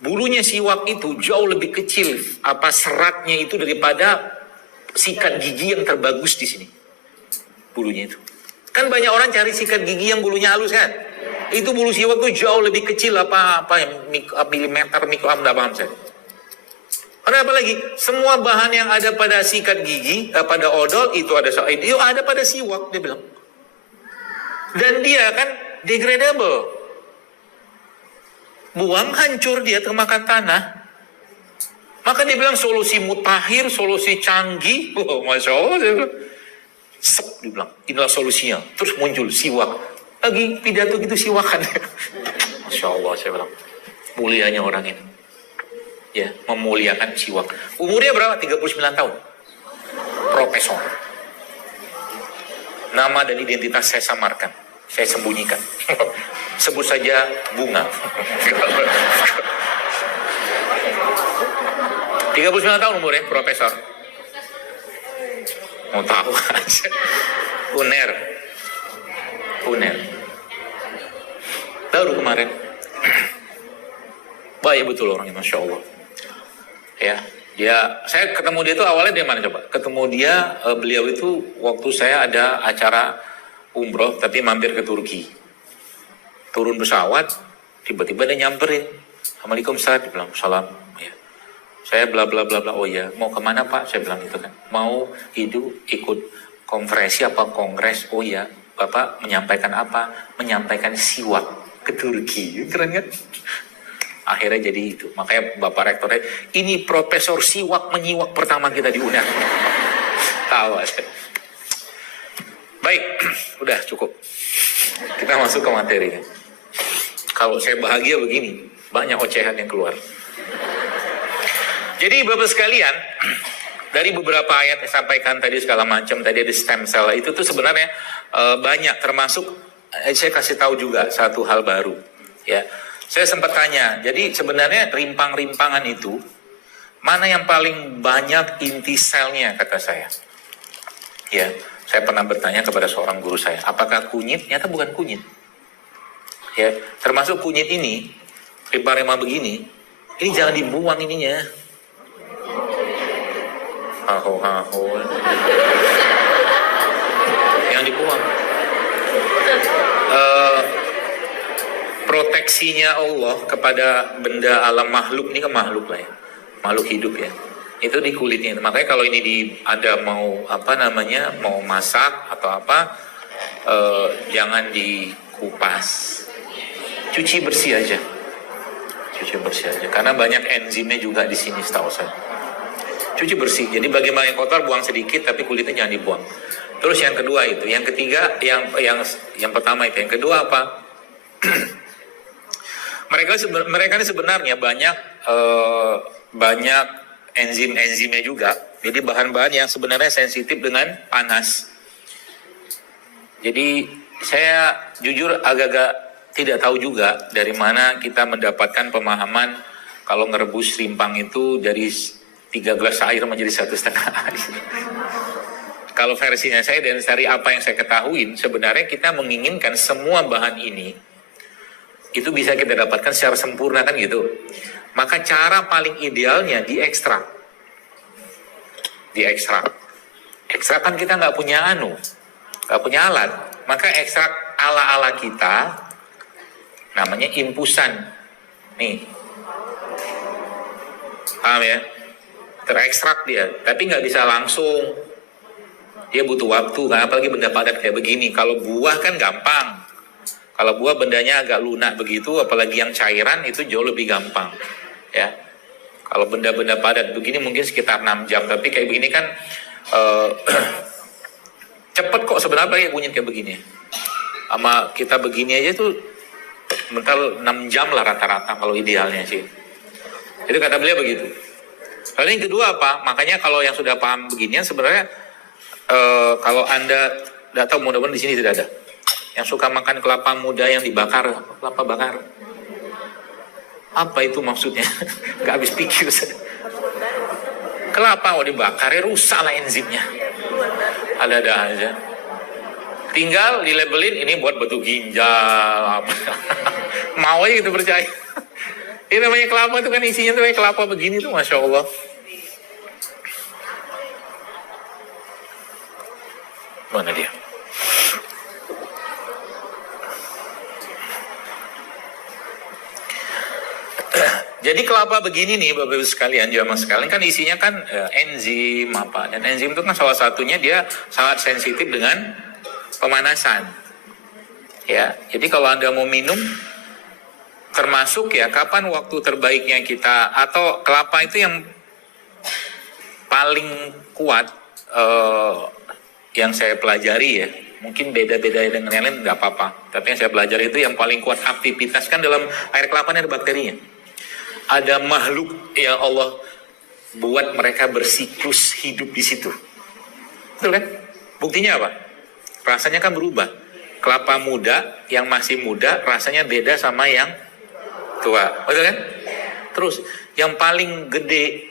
Bulunya siwak itu jauh lebih kecil, seratnya itu daripada sikat gigi yang terbagus di sini. Bulunya itu. Kan banyak orang cari sikat gigi yang bulunya halus kan? Itu bulu siwak itu jauh lebih kecil, milimeter, mikrogram, tidak paham saya. Ada apa lagi? Semua bahan yang ada pada sikat gigi, pada odol, itu ada pada siwak, dia bilang. Dan dia kan degradable, buang hancur, dia termakan tanah. Maka dia bilang solusi mutakhir, solusi canggih. Oh, masya Allah. Sep, dibilang, inilah solusinya. Terus muncul siwak. Lagi pidato gitu siwakan. Masya Allah, saya bilang. Mulianya orang ini. Ya, memuliakan siwak. Umurnya berapa? 39 tahun. Profesor. Nama dan identitas saya samarkan. Saya sembunyikan. Sebut saja Bunga. 39 tahun umurnya, profesor. Mau tahu aja. Uner. Baru kemarin. Baik betul orangnya, Masya Allah. Ya, saya ketemu dia itu awalnya dia mana coba? Ketemu dia, beliau itu waktu saya ada acara umroh, tapi mampir ke Turki. Turun pesawat, tiba-tiba dia nyamperin. Assalamualaikum Ustaz, dia bilang, salam. Ya. Saya bla bla bla bla, oh ya, mau kemana Pak? Saya bilang gitu kan. Mau ikut konferensi apa kongres? Oh ya, Bapak menyampaikan apa? Menyampaikan siwak ke Turki. Keren kan? Akhirnya jadi itu. Makanya Bapak Rektornya, ini Profesor Siwak menyiwak pertama kita di UNER. Tahu aja. Baik, udah cukup. Kita masuk ke materinya. Kalau saya bahagia begini, banyak ocehan yang keluar. Jadi Bapak sekalian, dari beberapa ayat yang sampaikan tadi segala macam, tadi ada stem cell, itu tuh sebenarnya banyak, termasuk saya kasih tahu juga satu hal baru. Ya, saya sempat tanya, jadi sebenarnya rimpang-rimpangan itu, mana yang paling banyak inti selnya kata saya. Ya, saya pernah bertanya kepada seorang guru saya, apakah kunyit? Ternyata bukan kunyit. Ya, termasuk kunyit ini, rimpang-rimpang begini, ini jangan dibuang ininya. Yang dibuang. Proteksinya Allah kepada benda alam makhluk, ini kan makhluk lah ya, makhluk hidup ya, itu di kulitnya. Makanya kalau ini ada mau mau masak atau apa, jangan dikupas, cuci bersih aja, karena banyak enzimnya juga di sini setahu saya. Cuci bersih, jadi bagaimana yang kotor buang sedikit, tapi kulitnya jangan dibuang. Terus yang kedua itu, yang ketiga, yang pertama itu, yang kedua apa? mereka ini sebenarnya banyak enzim-enzimnya juga. Jadi bahan-bahan yang sebenarnya sensitif dengan panas. Jadi saya jujur agak-agak tidak tahu juga dari mana kita mendapatkan pemahaman kalau ngerebus rimpang itu dari 3 gelas air menjadi 1,5 air. Kalau versinya saya dan dari apa yang saya ketahui, sebenarnya kita menginginkan semua bahan ini itu bisa kita dapatkan secara sempurna kan gitu. Maka cara paling idealnya diekstrak. Ekstrak kan kita nggak punya nggak punya alat. Maka ekstrak ala-ala kita namanya impusan. Nih, paham ya? Terekstrak dia, tapi nggak bisa langsung. Dia butuh waktu, kan? Apalagi benda padat kayak begini. Kalau buah kan gampang. Kalau buah bendanya agak lunak begitu, apalagi yang cairan itu jauh lebih gampang. Ya, kalau benda-benda padat begini mungkin sekitar 6 jam, tapi kayak begini kan cepet kok sebenarnya kunyit kayak begini. Sama kita begini aja tuh mental 6 jam lah rata-rata kalau idealnya sih. Itu kata beliau begitu. Lalu yang kedua apa? Makanya kalau yang sudah paham beginian sebenarnya kalau Anda tidak tahu, mudah-mudahan di sini tidak ada yang suka makan kelapa muda yang dibakar, kelapa bakar. Apa itu maksudnya? Gak habis pikir saya. Kelapa mau dibakar ya rusak lah enzimnya. Ada-ada aja. Tinggal dilabelin ini buat batu ginjal. Mau aja gitu percaya. Ini namanya kelapa itu kan isinya tuh kayak kelapa begini tuh, Masya Allah. Mana dia? Jadi kelapa begini nih Bapak Ibu sekalian, jamaah sekalian, kan isinya kan enzim apa, dan enzim itu kan salah satunya dia sangat sensitif dengan pemanasan. Ya, jadi kalau Anda mau minum, termasuk ya kapan waktu terbaiknya kita, atau kelapa itu yang paling kuat yang saya pelajari ya, mungkin beda-beda dengan yang lain nggak apa-apa. Tapi yang saya pelajari itu yang paling kuat aktivitas kan dalam air kelapa ini ada bakterinya. Ada makhluk yang Allah buat mereka bersiklus hidup di situ. Betul kan? Buktinya apa? Rasanya kan berubah. Kelapa muda yang masih muda rasanya beda sama yang tua. Betul kan? Terus yang paling gede,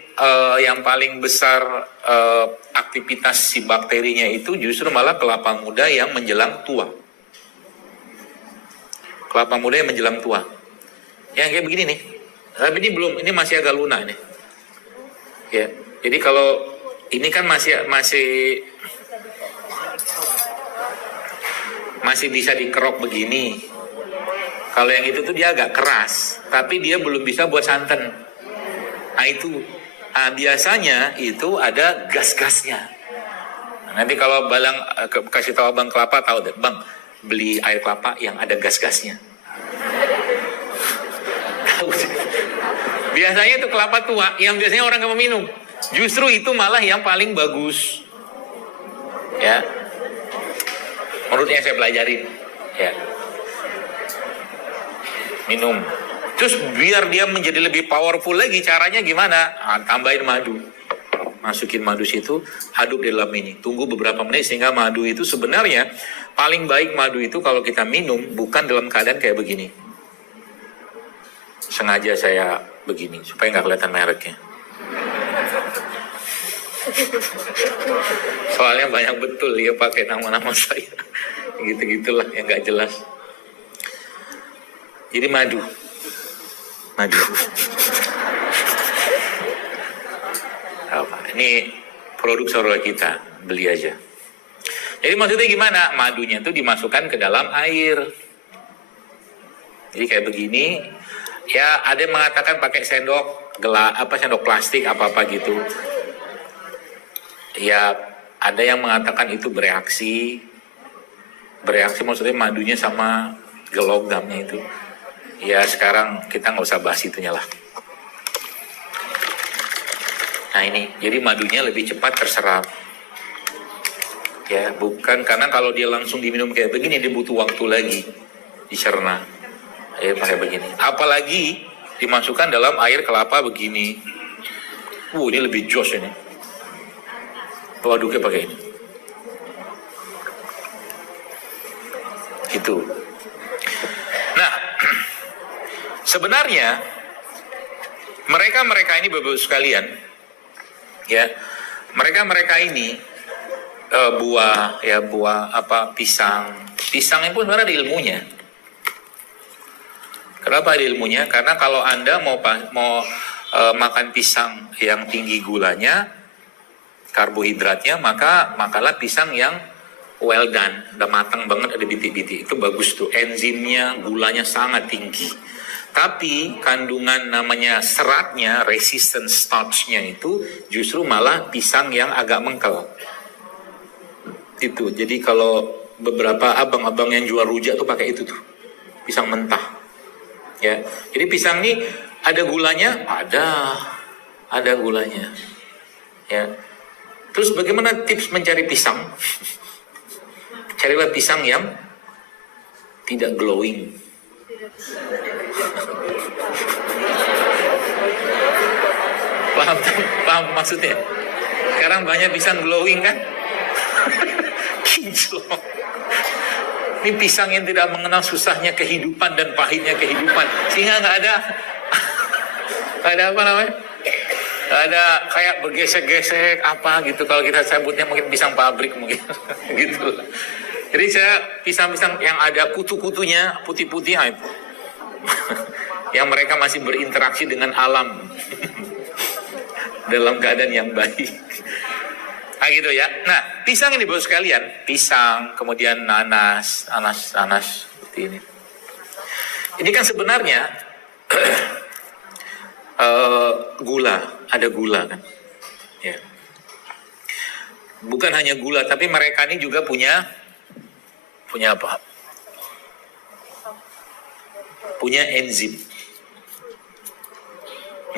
yang paling besar aktivitas si bakterinya itu justru malah kelapa muda yang menjelang tua. Kelapa muda yang menjelang tua. Yang kayak begini nih. Tapi ini belum, ini masih agak lunak nih. Ya, jadi kalau ini kan masih bisa dikerok begini. Kalau yang itu tuh dia agak keras, tapi dia belum bisa buat santan. Nah itu, biasanya itu ada gas-gasnya. Nah, nanti kalau Balang kasih tahu Abang kelapa, tahu deh, Bang beli air kelapa yang ada gas-gasnya. Biasanya itu kelapa tua yang biasanya orang nggak mau minum. Justru itu malah yang paling bagus. Ya, menurut yang saya pelajarin. Ya, minum. Terus biar dia menjadi lebih powerful lagi, caranya gimana? Tambahin madu. Masukin madu situ, aduk di dalam ini. Tunggu beberapa menit sehingga madu itu sebenarnya paling baik madu itu kalau kita minum bukan dalam keadaan kayak begini. Sengaja saya begini supaya nggak kelihatan mereknya. Soalnya banyak betul dia pakai nama-nama saya. Gitu-gitulah yang nggak jelas. Jadi madu. Ini produk saudara kita, beli aja. Jadi maksudnya gimana? Madunya itu dimasukkan ke dalam air. Jadi kayak begini. Ya ada yang mengatakan pakai sendok sendok plastik apa gitu. Ya ada yang mengatakan itu bereaksi maksudnya madunya sama gelogamnya itu. Ya sekarang kita nggak usah bahas itunya lah. Nah ini, jadi madunya lebih cepat terserap. Ya bukan karena kalau dia langsung diminum kayak begini dia butuh waktu lagi dicerna. Ya pakai begini. Apalagi dimasukkan dalam air kelapa begini. Ini lebih jos ini. Aduknya pakai ini. Itu. Nah, sebenarnya mereka ini Bapak-Ibu sekalian, ya, mereka ini buah pisang pun sebenarnya ada ilmunya. Kenapa ada ilmunya? Karena kalau Anda mau makan pisang yang tinggi gulanya, karbohidratnya, maka makanlah pisang yang well done, udah matang banget, ada bintik-bintik, itu bagus tuh, enzimnya, gulanya sangat tinggi. Tapi kandungan namanya seratnya, resistant starch-nya itu justru malah pisang yang agak mengkel. Itu, jadi kalau beberapa abang-abang yang jual rujak tuh pakai itu tuh, pisang mentah. Ya, jadi pisang ini ada gulanya, ada gulanya. Ya, terus bagaimana tips mencari pisang? Carilah pisang yang tidak glowing. Paham maksudnya? Sekarang banyak pisang glowing kan? Kinclong. Ini pisang yang tidak mengenal susahnya kehidupan dan pahitnya kehidupan, sehingga nggak ada apa namanya? Nggak ada kayak bergesek-gesek apa gitu. Kalau kita sebutnya mungkin pisang pabrik mungkin, gitu. Jadi saya pisang-pisang yang ada kutu-kutunya putih-putih itu, yang mereka masih berinteraksi dengan alam dalam keadaan yang baik. Nah gitu ya. Nah pisang ini Bapak sekalian, pisang, kemudian nanas seperti ini. Ini kan sebenarnya ada gula kan. Ya. Bukan hanya gula, tapi mereka ini juga punya apa? Punya enzim.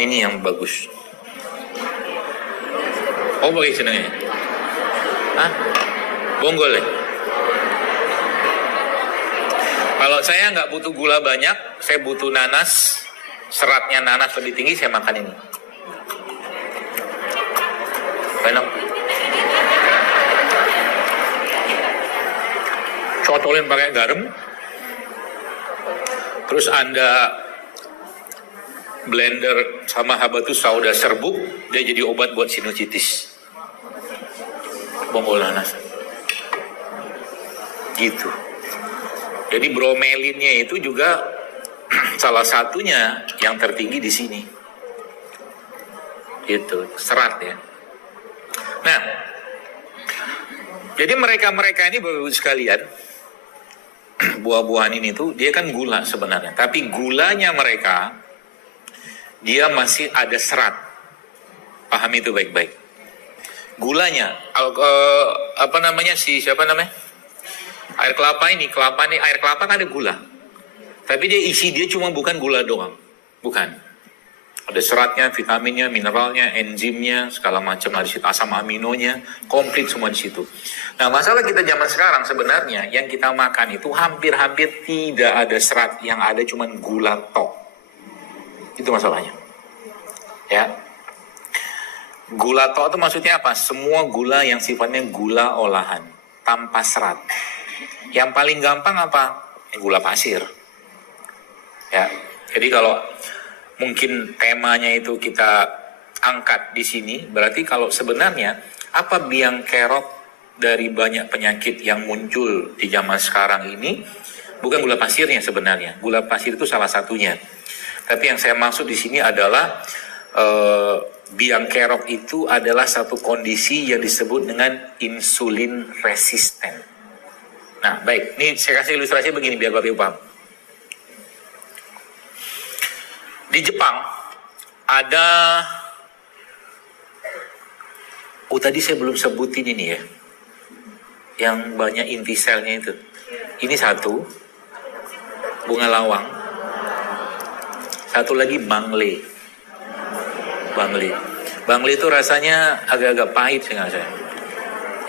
Ini yang bagus. Oh, bagi senangnya. Hah? Bonggol ya. Kalau saya nggak butuh gula banyak, saya butuh nanas, seratnya nanas lebih tinggi, saya makan ini. Enak. Cotolin pakai garam, terus Anda blender sama habatus sauda serbuk, dia jadi obat buat sinusitis. Bonggol nanas. Gitu. Jadi bromelinnya itu juga salah satunya yang tertinggi di sini. Gitu, serat ya. Nah, jadi mereka-mereka ini Bapak-Ibu sekalian, buah-buahan ini tuh dia kan gula sebenarnya, tapi gulanya mereka dia masih ada serat. Pahami itu baik-baik. Gulanya siapa namanya? Air kelapa ini air kelapa kan ada gula. Tapi dia isi dia cuma bukan gula doang. Bukan. Ada seratnya, vitaminnya, mineralnya, enzimnya, segala macam, ada situ asam aminonya, komplit semua di situ. Nah, masalah kita zaman sekarang sebenarnya yang kita makan itu hampir-hampir tidak ada serat, yang ada cuma gula tok. Itu masalahnya. Ya. Gula tok itu maksudnya apa? Semua gula yang sifatnya gula olahan, tanpa serat. Yang paling gampang apa? Gula pasir. Ya. Jadi kalau mungkin temanya itu kita angkat di sini, berarti kalau sebenarnya apa biang kerok dari banyak penyakit yang muncul di zaman sekarang ini bukan gula pasirnya sebenarnya. Gula pasir itu salah satunya. Tapi yang saya maksud di sini adalah biang kerok itu adalah satu kondisi yang disebut dengan insulin resisten. Nah, baik. Ini saya kasih ilustrasi begini biar Bapak Ibu paham. Di Jepang ada tadi saya belum sebutin ini ya. Yang banyak inti selnya itu. Ini satu, bunga lawang. Satu lagi bangle. Bangle itu rasanya agak-agak pahit sih nggak saya.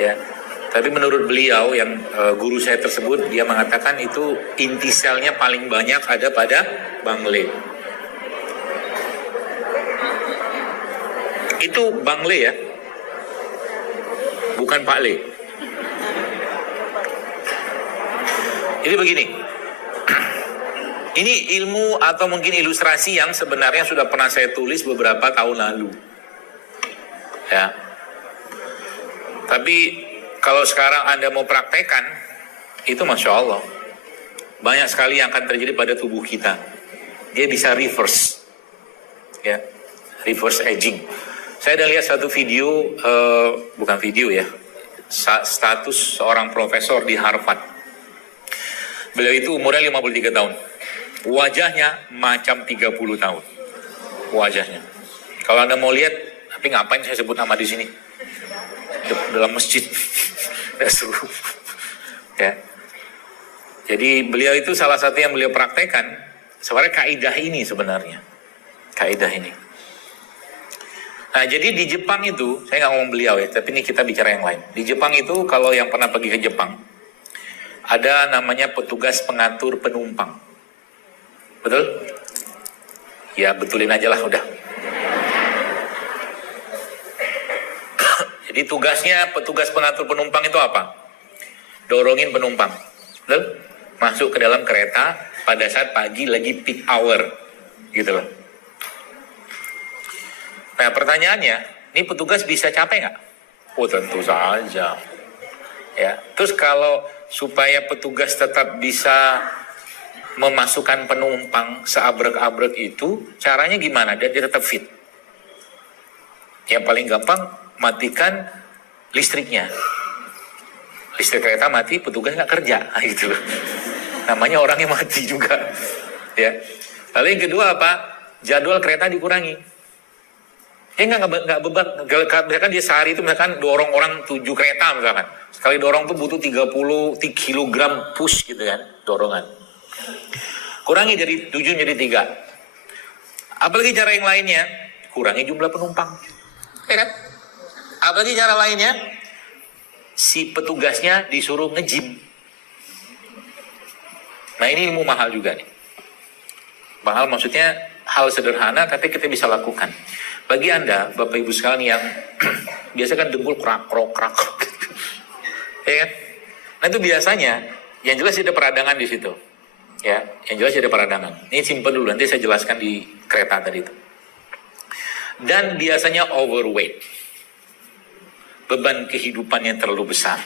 Ya. Tapi menurut beliau yang guru saya tersebut, dia mengatakan itu inti selnya paling banyak ada pada bangle. Itu bangle ya, bukan Pak Le. Jadi begini, ini ilmu atau mungkin ilustrasi yang sebenarnya sudah pernah saya tulis beberapa tahun lalu. Ya. Tapi kalau sekarang Anda mau praktekkan, itu Masya Allah. Banyak sekali yang akan terjadi pada tubuh kita. Dia bisa reverse. Ya, reverse aging. Saya ada lihat satu video, bukan video ya, status seorang profesor di Harvard. Beliau itu umurnya 53 tahun. Wajahnya macam 30 tahun. Wajahnya. Kalau Anda mau lihat, tapi ngapain saya sebut nama di sini? Dalam masjid. Seru. Ya. Jadi beliau itu salah satu yang beliau praktekkan sebenarnya kaidah ini sebenarnya. Kaidah ini. Nah, jadi di Jepang itu, saya nggak ngomong beliau ya, tapi ini kita bicara yang lain. Di Jepang itu kalau yang pernah pergi ke Jepang, ada namanya petugas pengatur penumpang. Betul? Ya, betulin aja lah udah. Jadi tugasnya petugas pengatur penumpang itu apa? Dorongin penumpang. Betul? Masuk ke dalam kereta pada saat pagi lagi peak hour. Gitu loh. Nah pertanyaannya, ini petugas bisa capek nggak? Oh tentu saja. Ya. Terus kalau supaya petugas tetap bisa memasukkan penumpang seabrek-abrek itu, caranya gimana? Dia tetap fit. Yang paling gampang, matikan listriknya. Listrik kereta mati, petugas nggak kerja, gitu. Namanya orangnya mati juga. Ya. Lalu yang kedua apa? Jadwal kereta dikurangi. Nggak beban. Misalkan dia sehari itu misalkan dorong orang 7 kereta misalkan. Sekali dorong tuh butuh 30 kg push gitu kan, dorongan. Kurangi dari 7 jadi 3. Apalagi cara yang lainnya, kurangi jumlah penumpang. Ya kan? Apalagi cara lainnya, si petugasnya disuruh nge-gym. Nah ini ilmu mahal juga nih. Mahal maksudnya hal sederhana tapi kita bisa lakukan. Bagi Anda, Bapak Ibu sekalian yang biasa kan dengkul krak. Ya kan? Nah itu biasanya, yang jelas ada peradangan di situ. Ya, yang jelas ada peradangan. Ini simpen dulu, nanti saya jelaskan di kereta tadi itu. Dan biasanya overweight. Beban kehidupannya terlalu besar.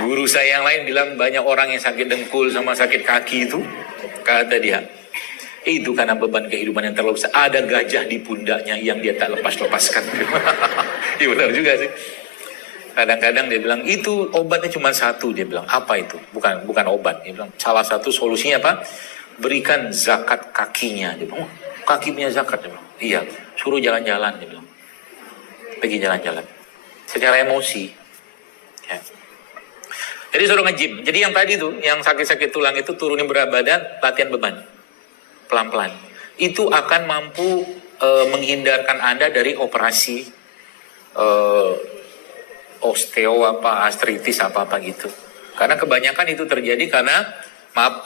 Guru saya yang lain bilang banyak orang yang sakit dengkul sama sakit kaki itu, kata dia, itu karena beban kehidupan yang terlalu besar. Ada gajah di pundaknya yang dia tak lepas-lepaskan. Iya benar juga sih. Kadang-kadang dia bilang, itu obatnya cuma satu. Dia bilang, apa itu? Bukan obat. Dia bilang, salah satu solusinya apa? Berikan zakat kakinya. Dia bilang, oh, kaki punya zakat. Dia bilang, iya, suruh jalan-jalan. Dia bilang, pergi jalan-jalan. Secara emosi. Ya. Jadi suruh nge-gym. Jadi yang tadi tuh, yang sakit-sakit tulang itu turunin berat badan, latihan beban. Pelan-pelan. Itu akan mampu menghindarkan Anda dari operasi osteo artritis apa gitu. Karena kebanyakan itu terjadi karena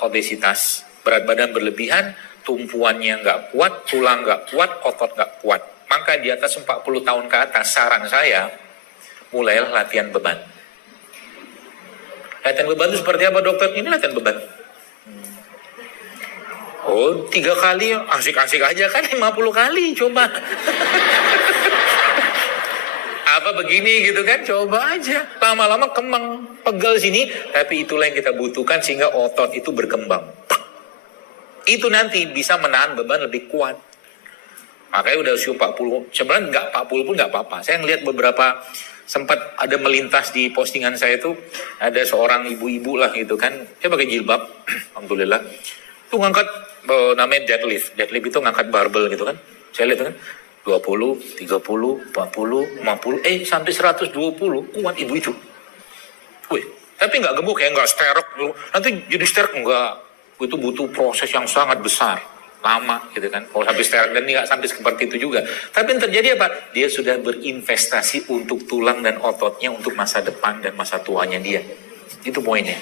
obesitas, berat badan berlebihan, tumpuannya nggak kuat, tulang nggak kuat, otot nggak kuat. Maka di atas 40 tahun ke atas, saran saya mulailah latihan beban. Latihan beban itu seperti apa dokter? Ini latihan beban. Oh 3 kali asik-asik aja kan, 50 kali coba. Apa begini gitu kan, coba aja. Lama-lama kemang, pegel sini, tapi itulah yang kita butuhkan sehingga otot itu berkembang. Itu nanti bisa menahan beban lebih kuat. Makanya udah usia 40, sebenarnya nggak 40 pun nggak apa-apa. Saya ngeliat beberapa, sempat ada melintas di postingan saya itu, ada seorang ibu-ibu lah gitu kan, dia pakai jilbab, alhamdulillah, itu ngangkat namanya deadlift. Deadlift itu ngangkat barbel gitu kan. Saya lihat kan, 20, 30, 40, 50, sampai 120, kuat ibu itu. Wih, tapi nggak gemuk ya, nggak sterek. Nanti jadi sterek nggak, itu butuh proses yang sangat besar, lama gitu kan. Kalau sampai sterek dan nggak sampai seperti itu juga. Tapi yang terjadi apa? Dia sudah berinvestasi untuk tulang dan ototnya untuk masa depan dan masa tuanya dia. Itu poinnya.